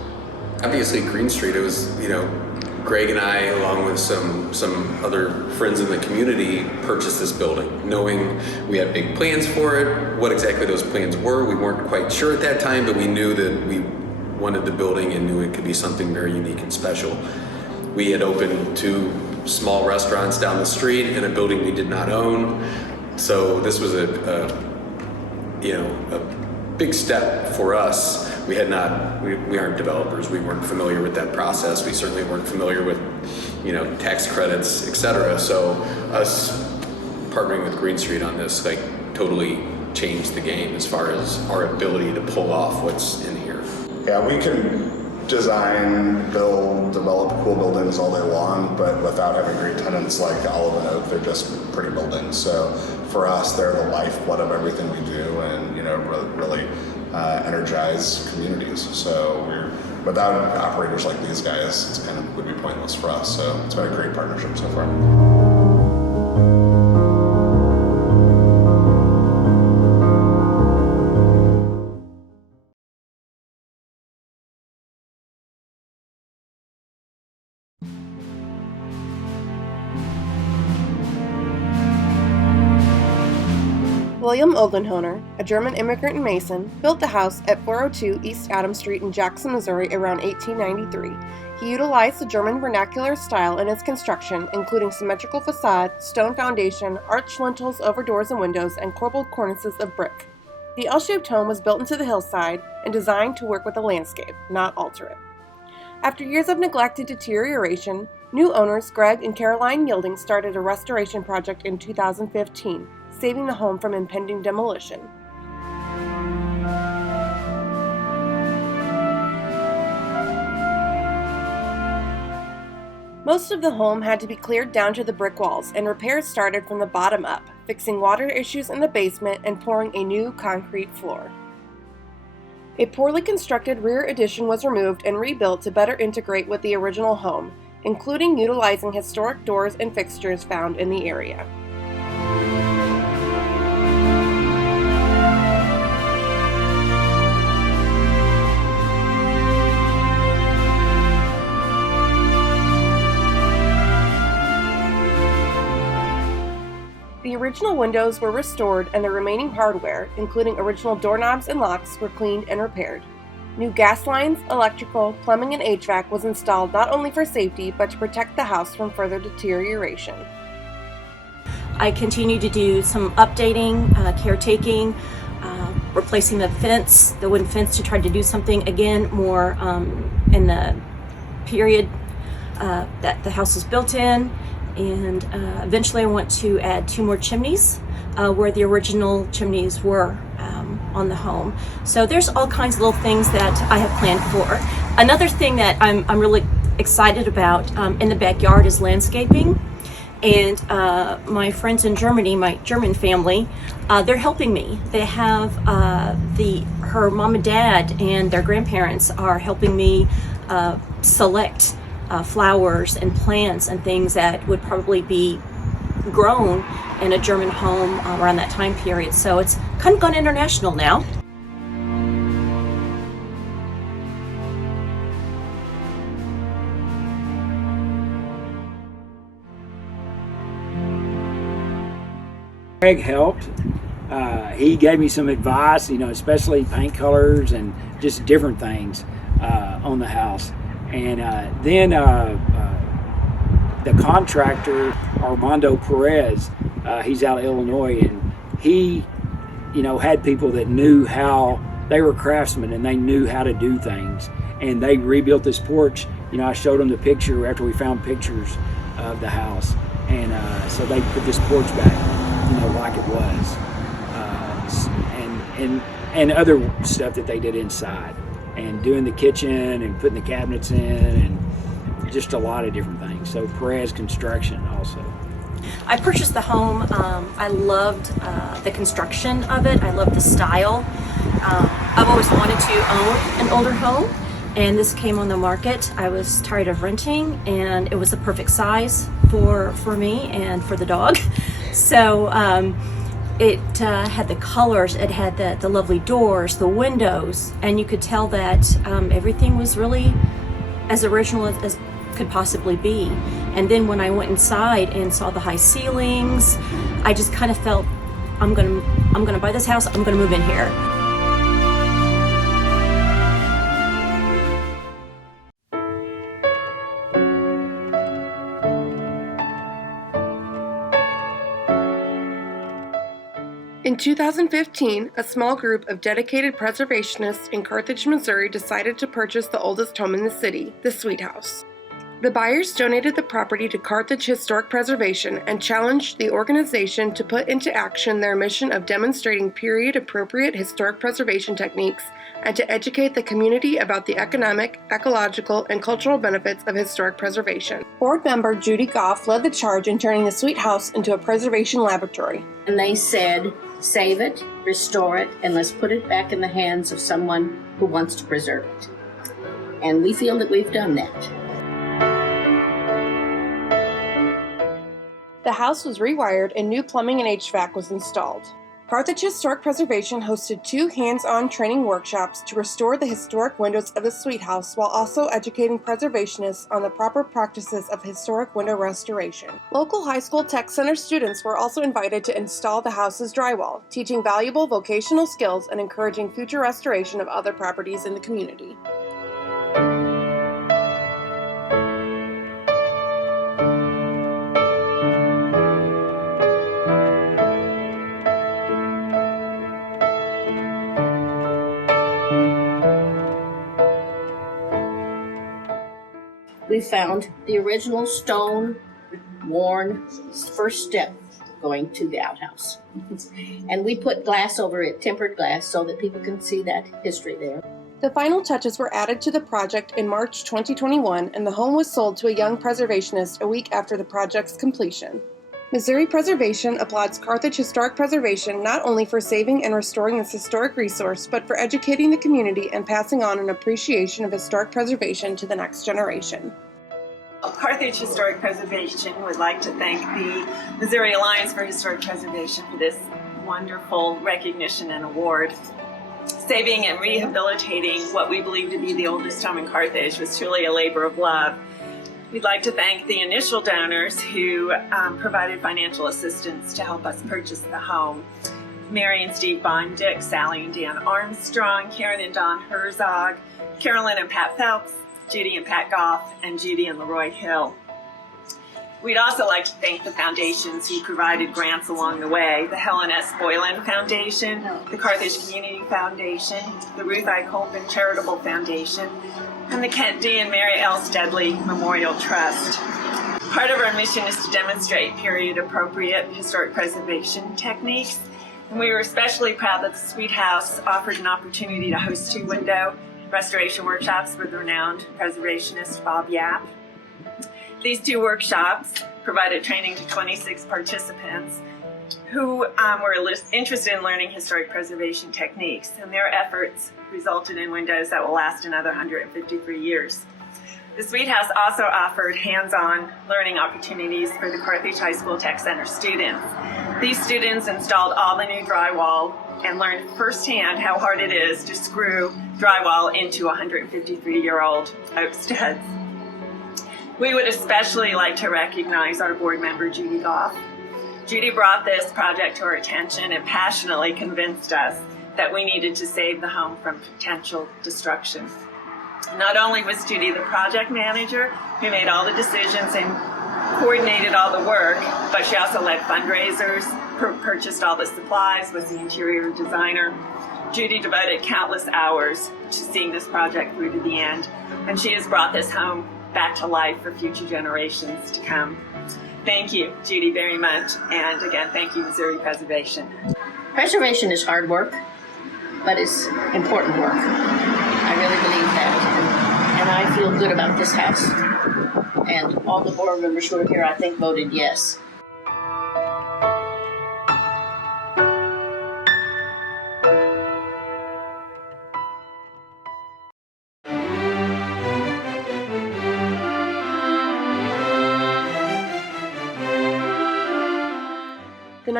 Obviously, Green Street, it was, Greg and I, along with some other friends in the community, purchased this building, knowing we had big plans for it. What exactly those plans were, we weren't quite sure at that time, but we knew that we wanted the building and knew it could be something very unique and special. We had opened 2 small restaurants down the street in a building we did not own, so this was a big step for us. We aren't developers. We weren't familiar with that process. We certainly weren't familiar with, tax credits, etc. So us partnering with Green Street on this, totally changed the game as far as our ability to pull off what's in here. Yeah, we can design, build, develop cool buildings all day long, but without having great tenants like Olive and Oak, they're just pretty buildings. So for us, they're the lifeblood of everything we do, and really energize communities. So without operators like these guys, it's would be pointless for us. So it's been a great partnership so far. William Oldenhoner, a German immigrant and Mason, built the house at 402 East Adams Street in Jackson, Missouri around 1893. He utilized the German vernacular style in its construction, including symmetrical facade, stone foundation, arched lintels over doors and windows, and corbelled cornices of brick. The L-shaped home was built into the hillside and designed to work with the landscape, not alter it. After years of neglect and deterioration, new owners Greg and Caroline Yielding started a restoration project in 2015, saving the home from impending demolition. Most of the home had to be cleared down to the brick walls, and repairs started from the bottom up, fixing water issues in the basement and pouring a new concrete floor. A poorly constructed rear addition was removed and rebuilt to better integrate with the original home, including utilizing historic doors and fixtures found in the area. The original windows were restored and the remaining hardware, including original doorknobs and locks, were cleaned and repaired. New gas lines, electrical, plumbing, and HVAC was installed not only for safety, but to protect the house from further deterioration. I continue to do some updating, caretaking, replacing the fence, the wooden fence, to try to do something again more in the period that the house was built in. And eventually I want to add 2 more chimneys where the original chimneys were on the home. So there's all kinds of little things that I have planned for. Another thing that I'm really excited about in the backyard is landscaping. And my friends in Germany, my German family, they're helping me. They have her mom and dad and their grandparents are helping me select flowers and plants and things that would probably be grown in a German home around that time period. So it's kind of gone international now. Greg helped. He gave me some advice, especially paint colors and just different things on the house. And then the contractor, Armando Perez, he's out of Illinois, and he, had people that knew how, they were craftsmen and they knew how to do things. And they rebuilt this porch. I showed them the picture after we found pictures of the house. And so they put this porch back, like it was. And other stuff that they did inside. And doing the kitchen and putting the cabinets in and just a lot of different things. So Perez Construction also. I purchased the home. I loved the construction of it. I loved the style. I've always wanted to own an older home, and this came on the market. I was tired of renting, and it was the perfect size for me and for the dog. So it had the colors, it had the lovely doors, the windows, and you could tell that everything was really as original as could possibly be. And then when I went inside and saw the high ceilings, I just kind of felt, I'm gonna buy this house, I'm gonna move in here. In 2015, a small group of dedicated preservationists in Carthage, Missouri decided to purchase the oldest home in the city, the Sweet House. The buyers donated the property to Carthage Historic Preservation and challenged the organization to put into action their mission of demonstrating period-appropriate historic preservation techniques and to educate the community about the economic, ecological, and cultural benefits of historic preservation. Board member Judy Goff led the charge in turning the Sweet House into a preservation laboratory. And they said, save it, restore it, and let's put it back in the hands of someone who wants to preserve it. And we feel that we've done that. The house was rewired and new plumbing and HVAC was installed. Carthage Historic Preservation hosted 2 hands-on training workshops to restore the historic windows of the Sweet House while also educating preservationists on the proper practices of historic window restoration. Local high school tech center students were also invited to install the house's drywall, teaching valuable vocational skills and encouraging future restoration of other properties in the community. We found the original stone worn first step going to the outhouse. And we put glass over it, tempered glass, so that people can see that history there. The final touches were added to the project in March 2021, and the home was sold to a young preservationist a week after the project's completion. Missouri Preservation applauds Carthage Historic Preservation not only for saving and restoring this historic resource, but for educating the community and passing on an appreciation of historic preservation to the next generation. Carthage Historic Preservation would like to thank the Missouri Alliance for Historic Preservation for this wonderful recognition and award. Saving and rehabilitating what we believe to be the oldest home in Carthage was truly a labor of love. We'd like to thank the initial donors who provided financial assistance to help us purchase the home. Mary and Steve Bondick, Sally and Dan Armstrong, Karen and Don Herzog, Carolyn and Pat Phelps, Judy and Pat Goff, and Judy and Leroy Hill. We'd also like to thank the foundations who provided grants along the way: the Helen S. Boylan Foundation, the Carthage Community Foundation, the Ruth I. Colvin Charitable Foundation, and the Kent D. and Mary L. Steadley Memorial Trust. Part of our mission is to demonstrate period-appropriate historic preservation techniques, and we were especially proud that the Sweet House offered an opportunity to host 2 window restoration workshops with renowned preservationist Bob Yap. These 2 workshops provided training to 26 participants who were interested in learning historic preservation techniques, and their efforts resulted in windows that will last another 153 years. The Sweet House also offered hands-on learning opportunities for the Carthage High School Tech Center students. These students installed all the new drywall and learned firsthand how hard it is to screw drywall into 153-year-old oak studs. We would especially like to recognize our board member, Judy Goff. Judy brought this project to our attention and passionately convinced us that we needed to save the home from potential destruction. Not only was Judy the project manager who made all the decisions and coordinated all the work, but she also led fundraisers, purchased all the supplies, was the interior designer. Judy devoted countless hours to seeing this project through to the end, and she has brought this home back to life for future generations to come. Thank you, Judy, very much, and again, thank you, Missouri Preservation. Preservation is hard work, but it's important work. I really believe that, and I feel good about this house. And all the board members who are here, I think, voted yes.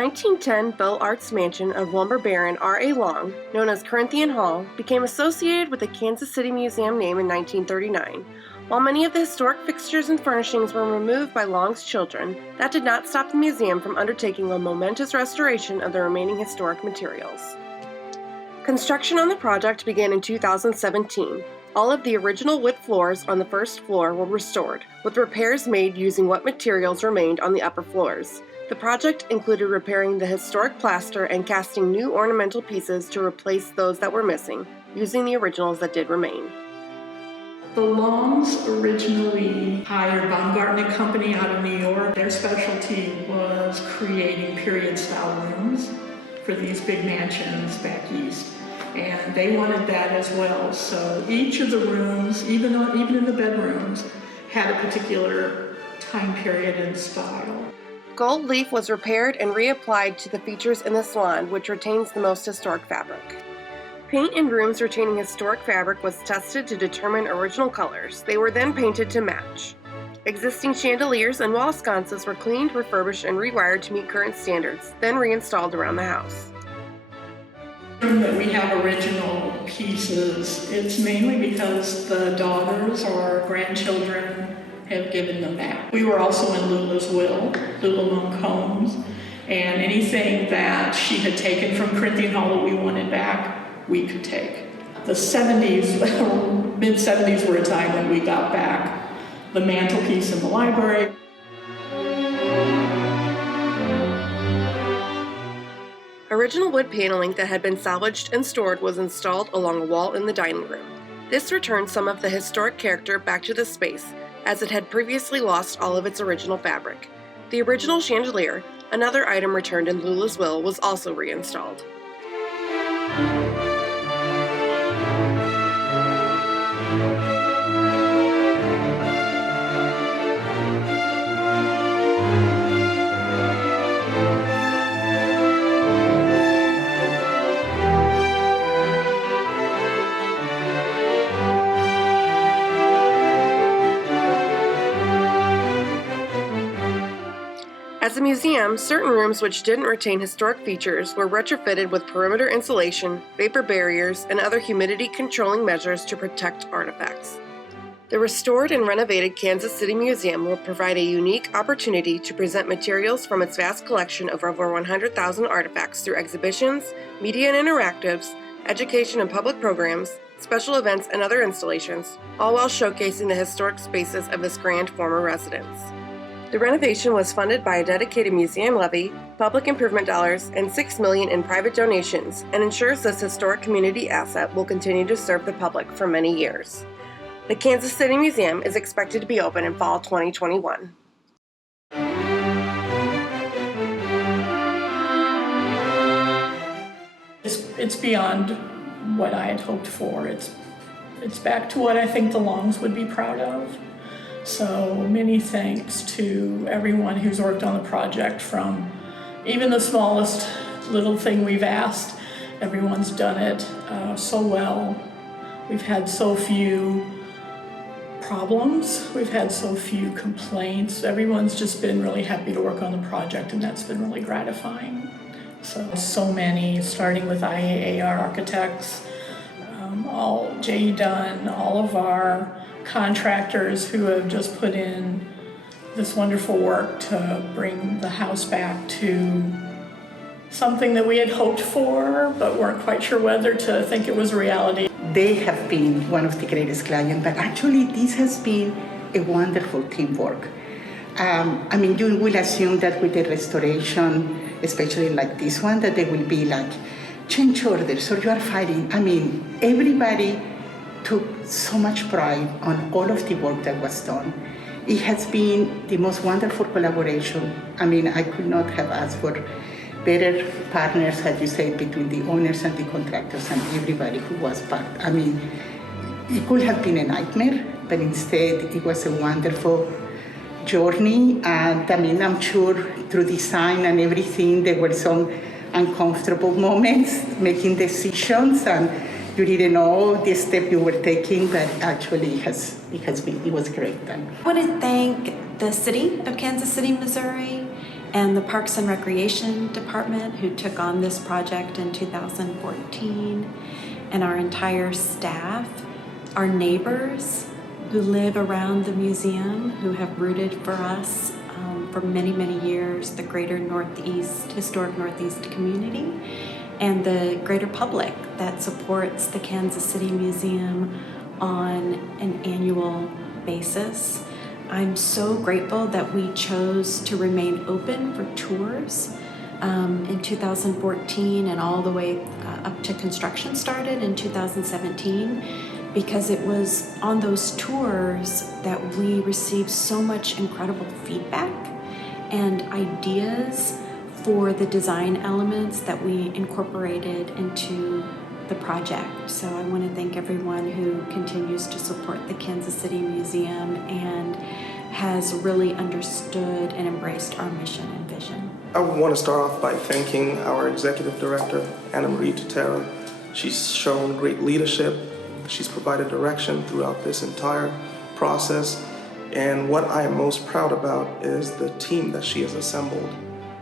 1910 Belle Arts mansion of lumber baron R.A. Long, known as Corinthian Hall, became associated with the Kansas City Museum name in 1939. While many of the historic fixtures and furnishings were removed by Long's children, that did not stop the museum from undertaking a momentous restoration of the remaining historic materials. Construction on the project began in 2017. All of the original wood floors on the first floor were restored, with repairs made using what materials remained on the upper floors. The project included repairing the historic plaster and casting new ornamental pieces to replace those that were missing, using the originals that did remain. The Longs originally hired Baumgartner Company out of New York. Their specialty was creating period-style rooms for these big mansions back east. And they wanted that as well. So each of the rooms, even in the bedrooms, had a particular time period and style. Gold leaf was repaired and reapplied to the features in the salon, which retains the most historic fabric. Paint in rooms retaining historic fabric was tested to determine original colors. They were then painted to match. Existing chandeliers and wall sconces were cleaned, refurbished, and rewired to meet current standards, then reinstalled around the house. That we have original pieces, it's mainly because the daughters or grandchildren have given them back. We were also in Lula's will, Lula Long Combs, and anything that she had taken from Corinthian Hall that we wanted back, we could take. The 70s, mid-70s were a time when we got back the mantelpiece in the library. Original wood paneling that had been salvaged and stored was installed along a wall in the dining room. This returned some of the historic character back to the space, as it had previously lost all of its original fabric. The original chandelier, another item returned in Lula's will, was also reinstalled. As a museum, certain rooms which didn't retain historic features were retrofitted with perimeter insulation, vapor barriers, and other humidity-controlling measures to protect artifacts. The restored and renovated Kansas City Museum will provide a unique opportunity to present materials from its vast collection of over 100,000 artifacts through exhibitions, media and interactives, education and public programs, special events, and other installations, all while showcasing the historic spaces of this grand former residence. The renovation was funded by a dedicated museum levy, public improvement dollars, and $6 million in private donations, and ensures this historic community asset will continue to serve the public for many years. The Kansas City Museum is expected to be open in fall 2021. It's beyond what I had hoped for. It's back to what I think the Longs would be proud of. So many thanks to everyone who's worked on the project, from even the smallest little thing we've asked. Everyone's done it so well. We've had so few problems. We've had so few complaints. Everyone's just been really happy to work on the project, and that's been really gratifying. So many, starting with IAAR Architects, all J.E. Dunn, all of our contractors who have just put in this wonderful work to bring the house back to something that we had hoped for, but weren't quite sure whether to think it was reality. They have been one of the greatest clients, but actually this has been a wonderful teamwork. You will assume that with the restoration, especially like this one, that there will be like change orders, or you are fighting. Everybody took so much pride on all of the work that was done. It has been the most wonderful collaboration. I could not have asked for better partners, as you say, between the owners and the contractors and everybody who was part. It could have been a nightmare, but instead it was a wonderful journey. And I'm sure through design and everything, there were some uncomfortable moments making decisions, and you didn't know the step you were taking, but actually it was great. I want to thank the city of Kansas City, Missouri, and the Parks and Recreation Department, who took on this project in 2014, and our entire staff, our neighbors who live around the museum, who have rooted for us for many, many years, the greater Northeast, historic Northeast community, and the greater public that supports the Kansas City Museum on an annual basis. I'm so grateful that we chose to remain open for tours in 2014 and all the way up to construction started in 2017, because it was on those tours that we received so much incredible feedback and ideas for the design elements that we incorporated into the project. So I want to thank everyone who continues to support the Kansas City Museum and has really understood and embraced our mission and vision. I want to start off by thanking our Executive Director, Anna Marie Tutera. She's shown great leadership. She's provided direction throughout this entire process. And what I am most proud about is the team that she has assembled.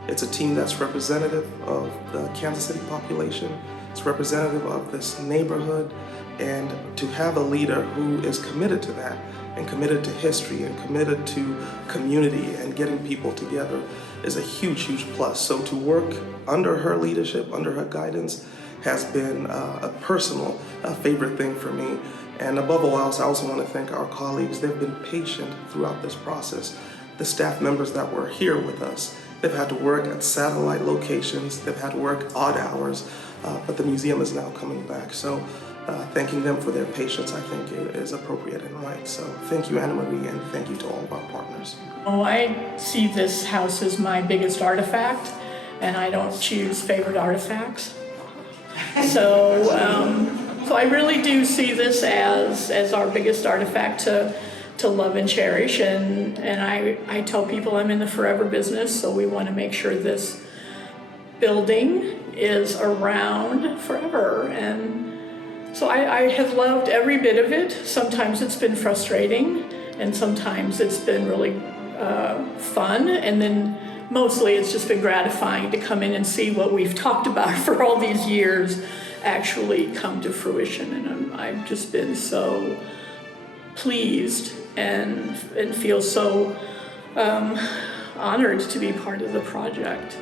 It's a team that's representative of the Kansas City population. It's representative of this neighborhood, and to have a leader who is committed to that and committed to history and committed to community and getting people together is a huge, huge plus. So to work under her leadership, under her guidance, has been a personal favorite thing for me. And above all else, I also want to thank our colleagues. They've been patient throughout this process. The staff members that were here with us, they've had to work at satellite locations, they've had to work odd hours, but the museum is now coming back. So thanking them for their patience, I think, is appropriate and right. So thank you, Anna Marie, and thank you to all of our partners. Oh, I see this house as my biggest artifact, and I don't choose favorite artifacts. So I really do see this as our biggest artifact to love and cherish, and I tell people I'm in the forever business, so we want to make sure this building is around forever. And so I have loved every bit of it. Sometimes it's been frustrating, and sometimes it's been really fun, and then mostly it's just been gratifying to come in and see what we've talked about for all these years actually come to fruition. And I've just been so pleased and feel so honored to be part of the project.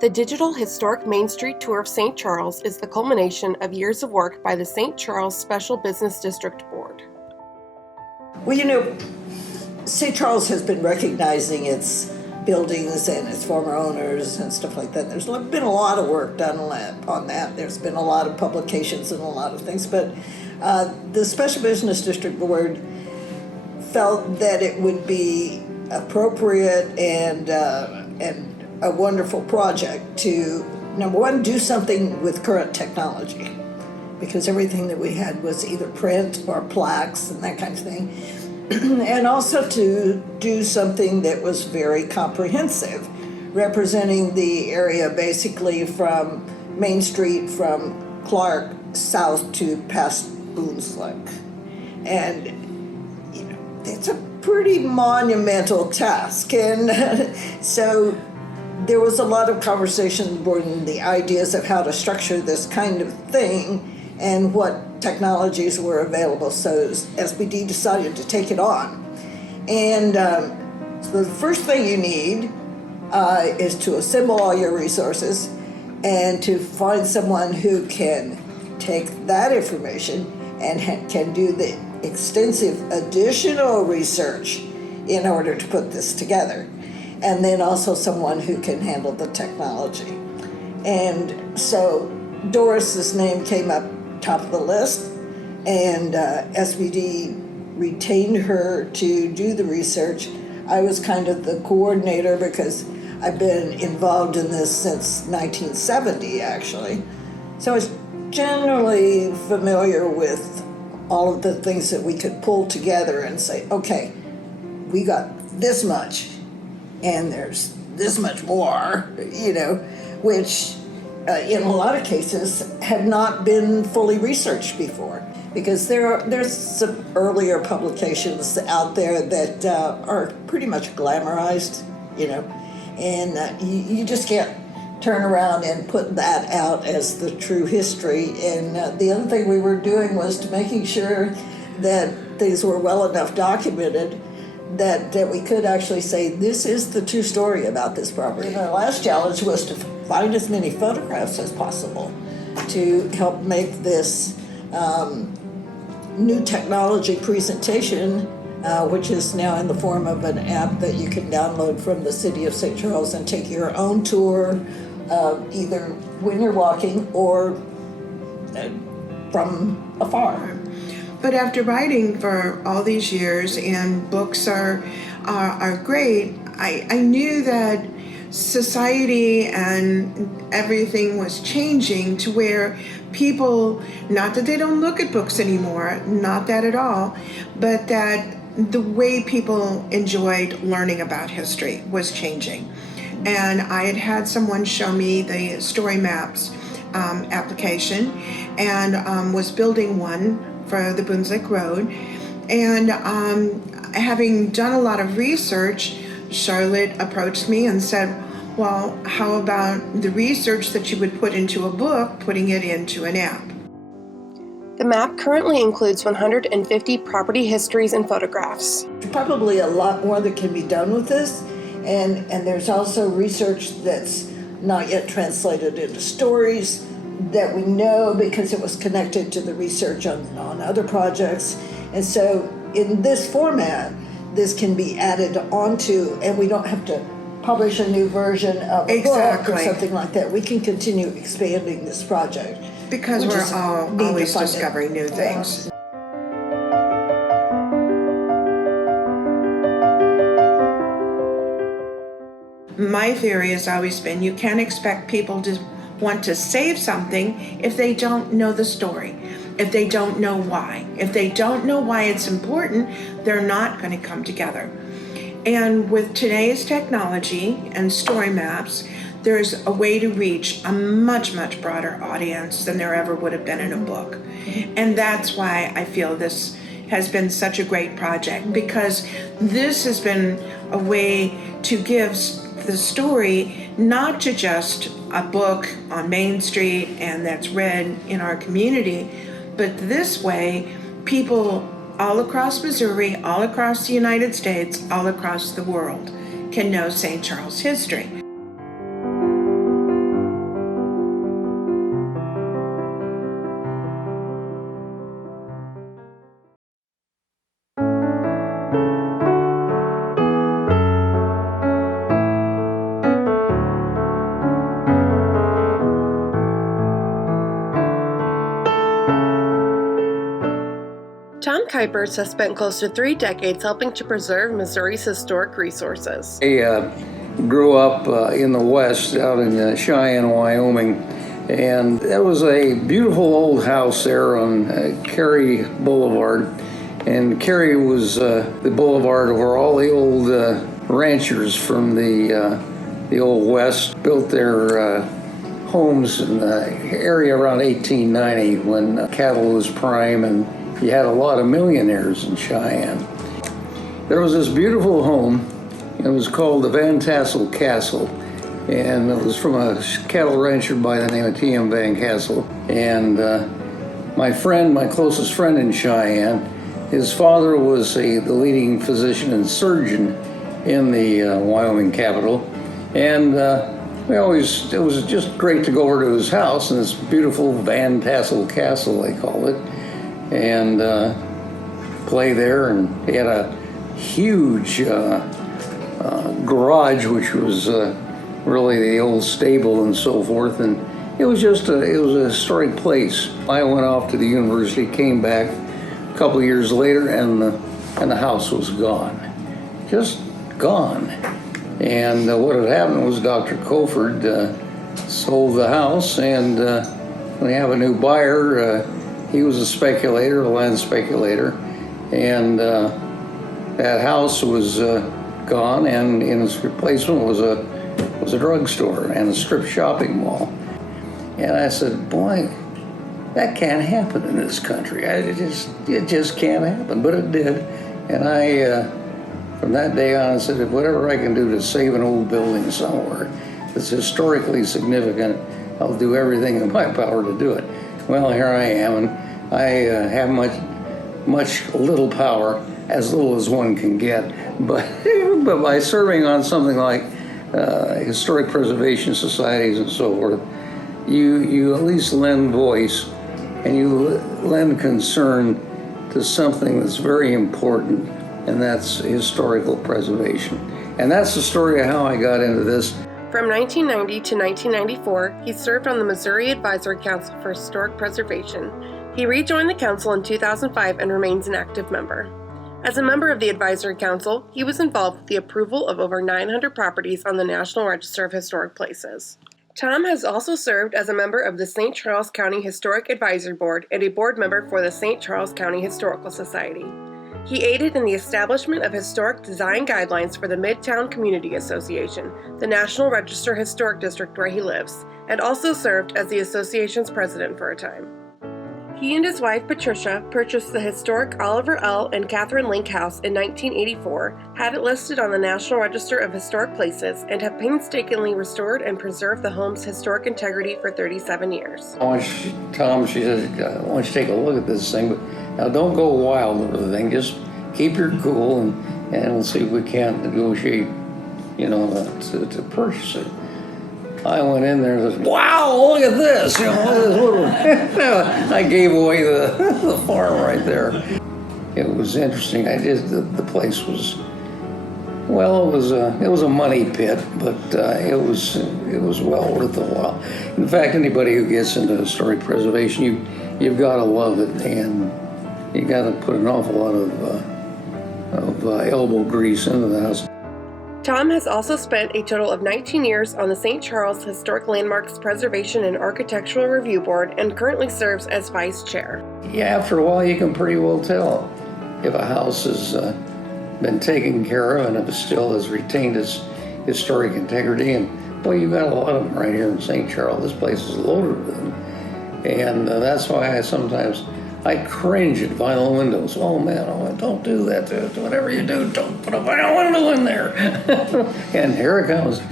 The Digital Historic Main Street Tour of St. Charles is the culmination of years of work by the St. Charles Special Business District Board. Well, you know, St. Charles has been recognizing its buildings and its former owners and stuff like that. There's been a lot of work done on that. There's been a lot of publications and a lot of things, but the Special Business District Board felt that it would be appropriate and a wonderful project to, number one, do something with current technology, because everything that we had was either print or plaques and that kind of thing, and also to do something that was very comprehensive, representing the area basically from Main Street, from Clark south to past Boone's Lick. And you know, it's a pretty monumental task, and so there was a lot of conversation on the ideas of how to structure this kind of thing and what technologies were available. So SBD decided to take it on. And so the first thing you need is to assemble all your resources and to find someone who can take that information and can do the extensive additional research in order to put this together. And then also someone who can handle the technology. And so Doris's name came up top of the list, and SBD retained her to do the research. I was kind of the coordinator because I've been involved in this since 1970, actually. So I was generally familiar with all of the things that we could pull together and say, okay, we got this much, and there's this much more, which in a lot of cases have not been fully researched before. Because there's some earlier publications out there that are pretty much glamorized, and you just can't turn around and put that out as the true history. And the other thing we were doing was to making sure that things were well enough documented that we could actually say, this is the true story about this property. And our last challenge was to find as many photographs as possible to help make this new technology presentation, which is now in the form of an app that you can download from the City of St. Charles and take your own tour, either when you're walking or from afar. But after writing for all these years, and books are great, I knew that society and everything was changing to where people, not that they don't look at books anymore, not that at all, but that the way people enjoyed learning about history was changing. And I had someone show me the Story Maps application, and was building one for the Boons Lake Road. And having done a lot of research, Charlotte approached me and said, well, how about the research that you would put into a book, putting it into an app? The map currently includes 150 property histories and photographs. Probably a lot more that can be done with this, and there's also research that's not yet translated into stories that we know because it was connected to the research on other projects. And so in this format, this can be added onto, and we don't have to publish a new version of a book or something like that. We can continue expanding this project. Because we're always discovering new things. My theory has always been you can't expect people to want to save something if they don't know the story, if they don't know why. If they don't know why it's important, they're not going to come together. And with today's technology and story maps, there's a way to reach a much, much broader audience than there ever would have been in a book. And that's why I feel this has been such a great project, because this has been a way to give the story not to just a book on Main Street and that's read in our community, but this way people all across Missouri, all across the United States, all across the world can know St. Charles history. Tom Kuipers has spent close to 3 decades helping to preserve Missouri's historic resources. I grew up in the West, out in Cheyenne, Wyoming, and there was a beautiful old house there on Cary Boulevard. And Cary was the boulevard where all the old ranchers from the old West built their homes in the area around 1890 when cattle was prime, and you had a lot of millionaires in Cheyenne. There was this beautiful home. It was called the Van Tassel Castle, and it was from a cattle rancher by the name of T.M. Van Tassel. And my closest friend in Cheyenne, his father was the leading physician and surgeon in the Wyoming capital. And it was just great to go over to his house in this beautiful Van Tassel Castle, they called it, and play there. And he had a huge garage, which was really the old stable and so forth. And it was a historic place. I went off to the university, came back a couple of years later, and the house was gone, just gone. And what had happened was Dr. Colford sold the house, and we have a new buyer. he was a speculator, a land speculator, and that house was gone, and in its replacement was a drugstore and a strip shopping mall. And I said, boy, that can't happen in this country. It just can't happen, but it did. And I, from that day on, I said, whatever I can do to save an old building somewhere that's historically significant, I'll do everything in my power to do it. Well, here I am, and I have much little power, as little as one can get, but by serving on something like historic preservation societies and so forth, you at least lend voice and you lend concern to something that's very important, and that's historical preservation. And that's the story of how I got into this. From 1990 to 1994, he served on the Missouri Advisory Council for Historic Preservation. He rejoined the council in 2005 and remains an active member. As a member of the Advisory Council, he was involved with the approval of over 900 properties on the National Register of Historic Places. Tom has also served as a member of the St. Charles County Historic Advisory Board and a board member for the St. Charles County Historical Society. He aided in the establishment of historic design guidelines for the Midtown Community Association, the National Register Historic District where he lives, and also served as the association's president for a time. He and his wife, Patricia, purchased the historic Oliver L. and Catherine Link House in 1984, had it listed on the National Register of Historic Places, and have painstakingly restored and preserved the home's historic integrity for 37 years. Tom, she says, I want you to take a look at this thing, but now don't go wild over the thing. Just keep your cool, and we'll see if we can't negotiate, to purchase it. I went in there and said, wow, look at this. I gave away the farm right there. It was interesting. The place was, well, it was a money pit, but it was well worth the while. In fact, anybody who gets into historic preservation, you've got to love it, and you got to put an awful lot of elbow grease into the house. Tom has also spent a total of 19 years on the St. Charles Historic Landmarks Preservation and Architectural Review Board and currently serves as vice chair. Yeah, after a while you can pretty well tell if a house has been taken care of and if it still has retained its historic integrity. And boy, you've got a lot of them right here in St. Charles. This place is loaded with them. And that's why I cringe at vinyl windows. Oh man, don't do that. Whatever you do, don't put a vinyl window in there. And here it comes.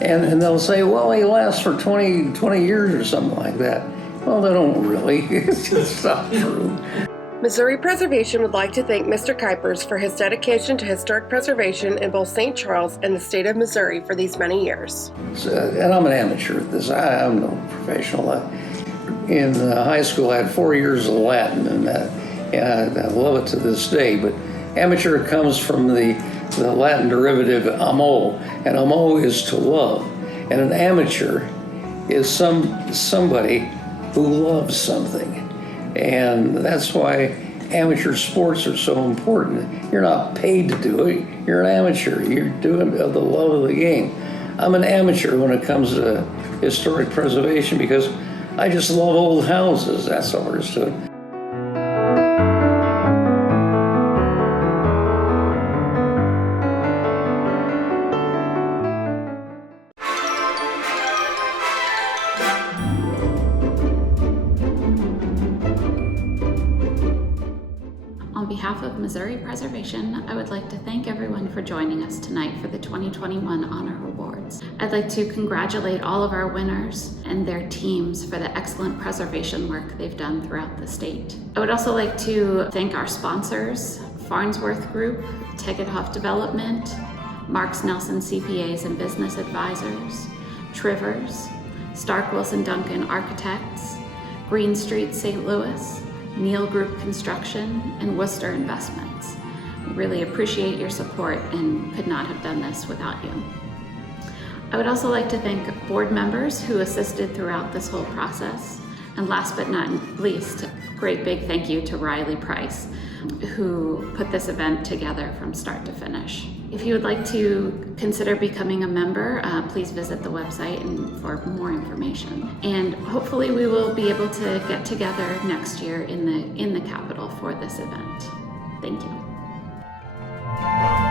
And they'll say, well, he lasts for 20 years or something like that. Well, they don't really. It's just not true. Missouri Preservation would like to thank Mr. Kuipers for his dedication to historic preservation in both St. Charles and the state of Missouri for these many years. And I'm an amateur at this. I'm no professional. In high school, I had 4 years of Latin, and I love it to this day. But amateur comes from the Latin derivative amo, and amo is to love. And an amateur is somebody who loves something. And that's why amateur sports are so important. You're not paid to do it. You're an amateur. You're doing it of the love of the game. I'm an amateur when it comes to historic preservation because I just love old houses. That's all there is to it. On behalf of Missouri Preservation, I would like to thank everyone for joining us tonight for the 2021 Honor Awards. I'd like to congratulate all of our winners and their teams for the excellent preservation work they've done throughout the state. I would also like to thank our sponsors, Farnsworth Group, Tegethoff Development, Marks Nelson CPAs and Business Advisors, Trivers, Stark Wilson Duncan Architects, Green Street St. Louis, Neal Group Construction, and Worcester Investments. We really appreciate your support and could not have done this without you. I would also like to thank board members who assisted throughout this whole process. And last but not least, great big thank you to Riley Price, who put this event together from start to finish. If you would like to consider becoming a member, please visit the website for more information. And hopefully we will be able to get together next year in the Capitol for this event. Thank you.